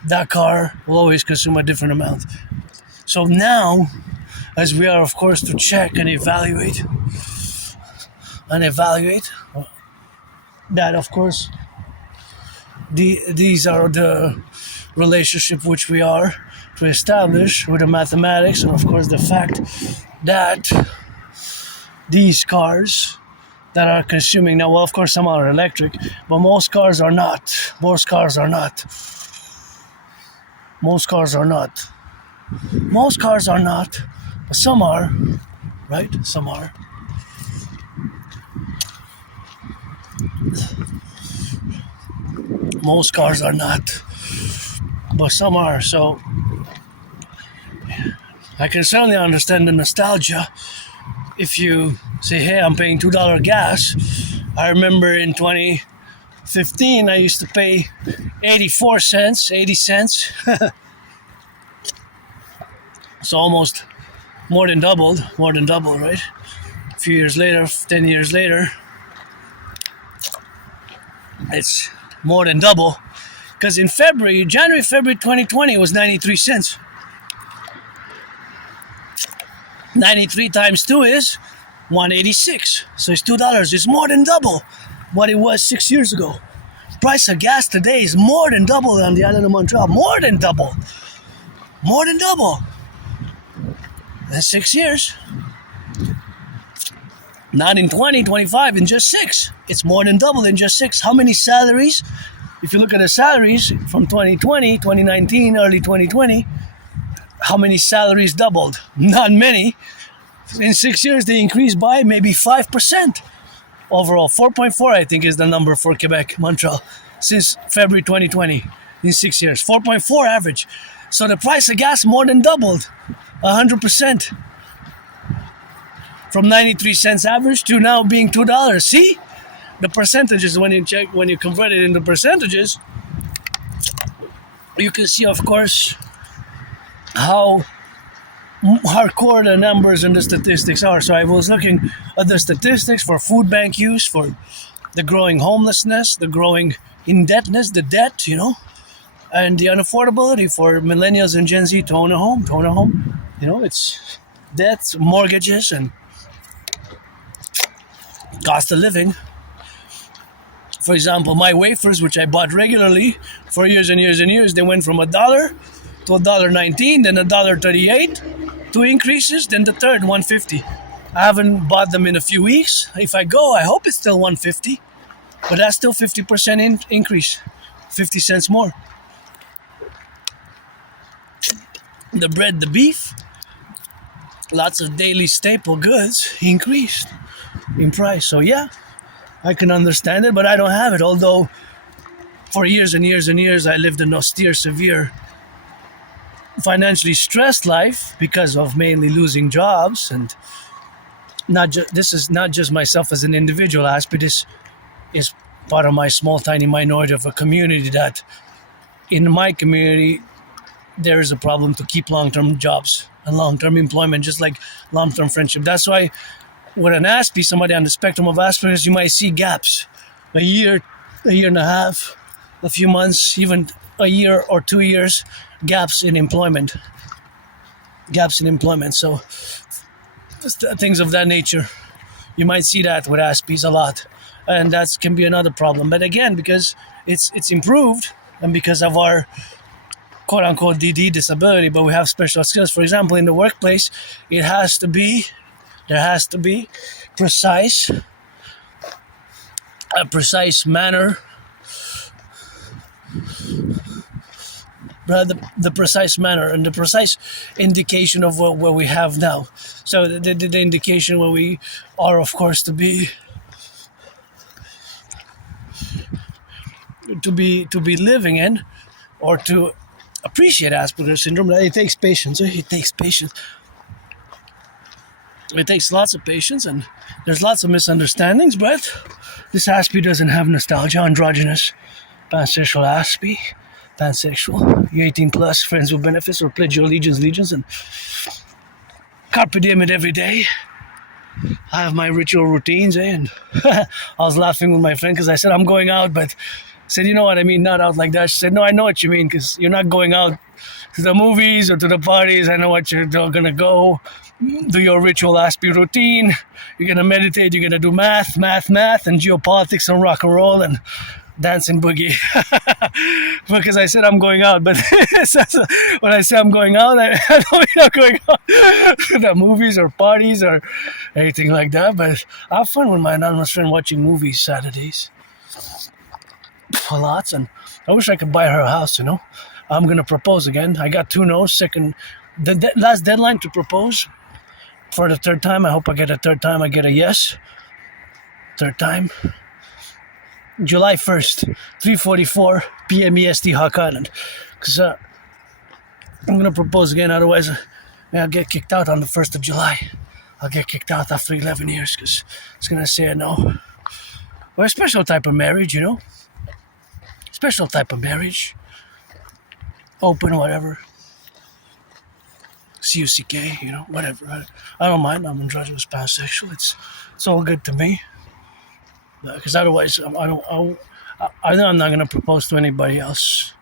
That car will always consume a different amount. So now, as we are, of course, to check and evaluate that, of course, these are the relationship which we are to establish with the mathematics, and of course the fact that these cars that are consuming now, well, of course some are electric, but most cars are not. Most cars are not. Most cars are not. Most cars are not, but some are, right? Some are. Most cars are not, but some are. So I can certainly understand the nostalgia. If you say, hey, I'm paying $2 gas. I remember in 2015, I used to pay 84 cents, 80 cents. So almost more than double, right? A few years later, 10 years later, it's more than double. Because in January, February 2020, it was 93 cents. 93 times 2 is 186. So it's $2. It's more than double what it was 6 years ago. Price of gas today is more than double on the island of Montreal. More than double. More than double. In 6 years. Not in 20, 25, in just 6. It's more than double in just 6. How many salaries? If you look at the salaries from 2020, 2019, early 2020, how many salaries doubled? Not many. In 6 years, they increased by maybe 5%. Overall, 4.4, I think, is the number for Quebec, Montreal, since February 2020, in 6 years. 4.4 average. So the price of gas more than doubled, 100%. From 93 cents average to now being $2. See? The percentages, when you convert it into percentages, you can see, of course, how hardcore the numbers and the statistics are. So I was looking at the statistics for food bank use, for the growing homelessness, the growing indebtedness, the debt, and the unaffordability for millennials and Gen Z to own a home. It's debts, mortgages, and cost of living. For example, my wafers, which I bought regularly for years and years and years, they went from $1 to $1.19, then $1.38, 2 increases, then the third $1.50. I haven't bought them in a few weeks. If I go, I hope it's still $1.50. But that's still 50% increase, 50 cents more. The bread, the beef, lots of daily staple goods increased in price. So yeah, I can understand it, but I don't have it. Although for years and years and years, I lived an austere, severe, financially stressed life because of mainly losing jobs. And this is not just myself as an individual Aspie. This is part of my small, tiny minority of a community that in my community, there is a problem to keep long-term jobs and long-term employment, just like long-term friendship. That's why with an Aspie, somebody on the spectrum of Asperger's, you might see gaps, a year and a half, a few months, even a year or 2 years, gaps in employment. So just things of that nature. You might see that with Aspies a lot, and that can be another problem. But again, because it's improved, and because of our quote-unquote dedie disability, but we have special skills. For example, in the workplace, there has to be a precise manner, the precise manner and the precise indication of what we have now. So the indication where we are, of course, to be living in, or to appreciate Asperger's syndrome. It takes patience. It takes lots of patience, and there's lots of misunderstandings. But this Aspie doesn't have nostalgia, androgynous, pansexual Aspie, pansexual. You're 18 plus, friends with benefits, or pledge your allegiance, and carpe diem it every day. I have my ritual routines, and I was laughing with my friend because I said I'm going out, but said, you know what I mean, not out like that. She said, no, I know what you mean, because you're not going out to the movies or to the parties. I know what you're going to go, do your ritual Aspie routine. You're going to meditate, you're going to do math, and geopolitics, and rock and roll, and dance and boogie. Because I said I'm going out, but when I say I'm going out, I don't mean I'm going out to the movies or parties or anything like that, but I have fun with my anonymous friend watching movies Saturdays. Lots, and I wish I could buy her a house. I'm gonna propose again. I got 2 no's. The last deadline to propose for the 3rd time. I hope I get a 3rd time. I get a yes. 3rd time. July 1st, 3:44 p.m. EST, Hawk Island. Because I'm gonna propose again. Otherwise, I'll get kicked out on the 1st of July. I'll get kicked out after 11 years because it's gonna say a no. Or a special type of marriage, Special type of marriage. Open, whatever. CUCK, whatever. I don't mind. I'm androgynous, pansexual. It's all good to me. Because otherwise, I'm not going to propose to anybody else.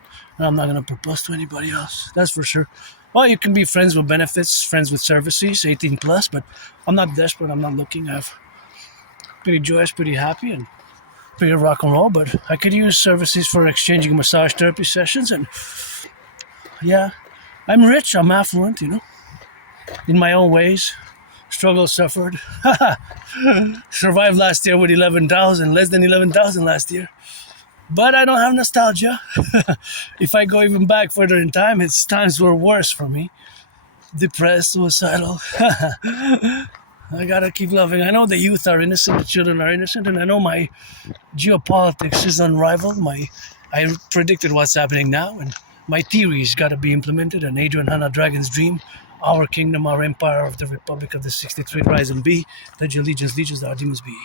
That's for sure. Well, you can be friends with benefits, friends with services, 18 plus, but I'm not desperate. I'm not looking. I'm pretty joyous, pretty happy, and pretty rock and roll, but I could use services for exchanging massage therapy sessions. And yeah, I'm rich, I'm affluent, in my own ways. Struggle, suffered. Survived last year with less than 11,000 last year. But I don't have nostalgia. If I go even back further in time, times were worse for me. Depressed, suicidal. I gotta keep loving. I know the youth are innocent, the children are innocent, and I know my geopolitics is unrivaled. I predicted what's happening now, and my theories gotta be implemented. And Adrian Hanna Dragon's dream, our kingdom, our empire of the Republic of the 63 Rise and be, pledge allegiance, our demons be.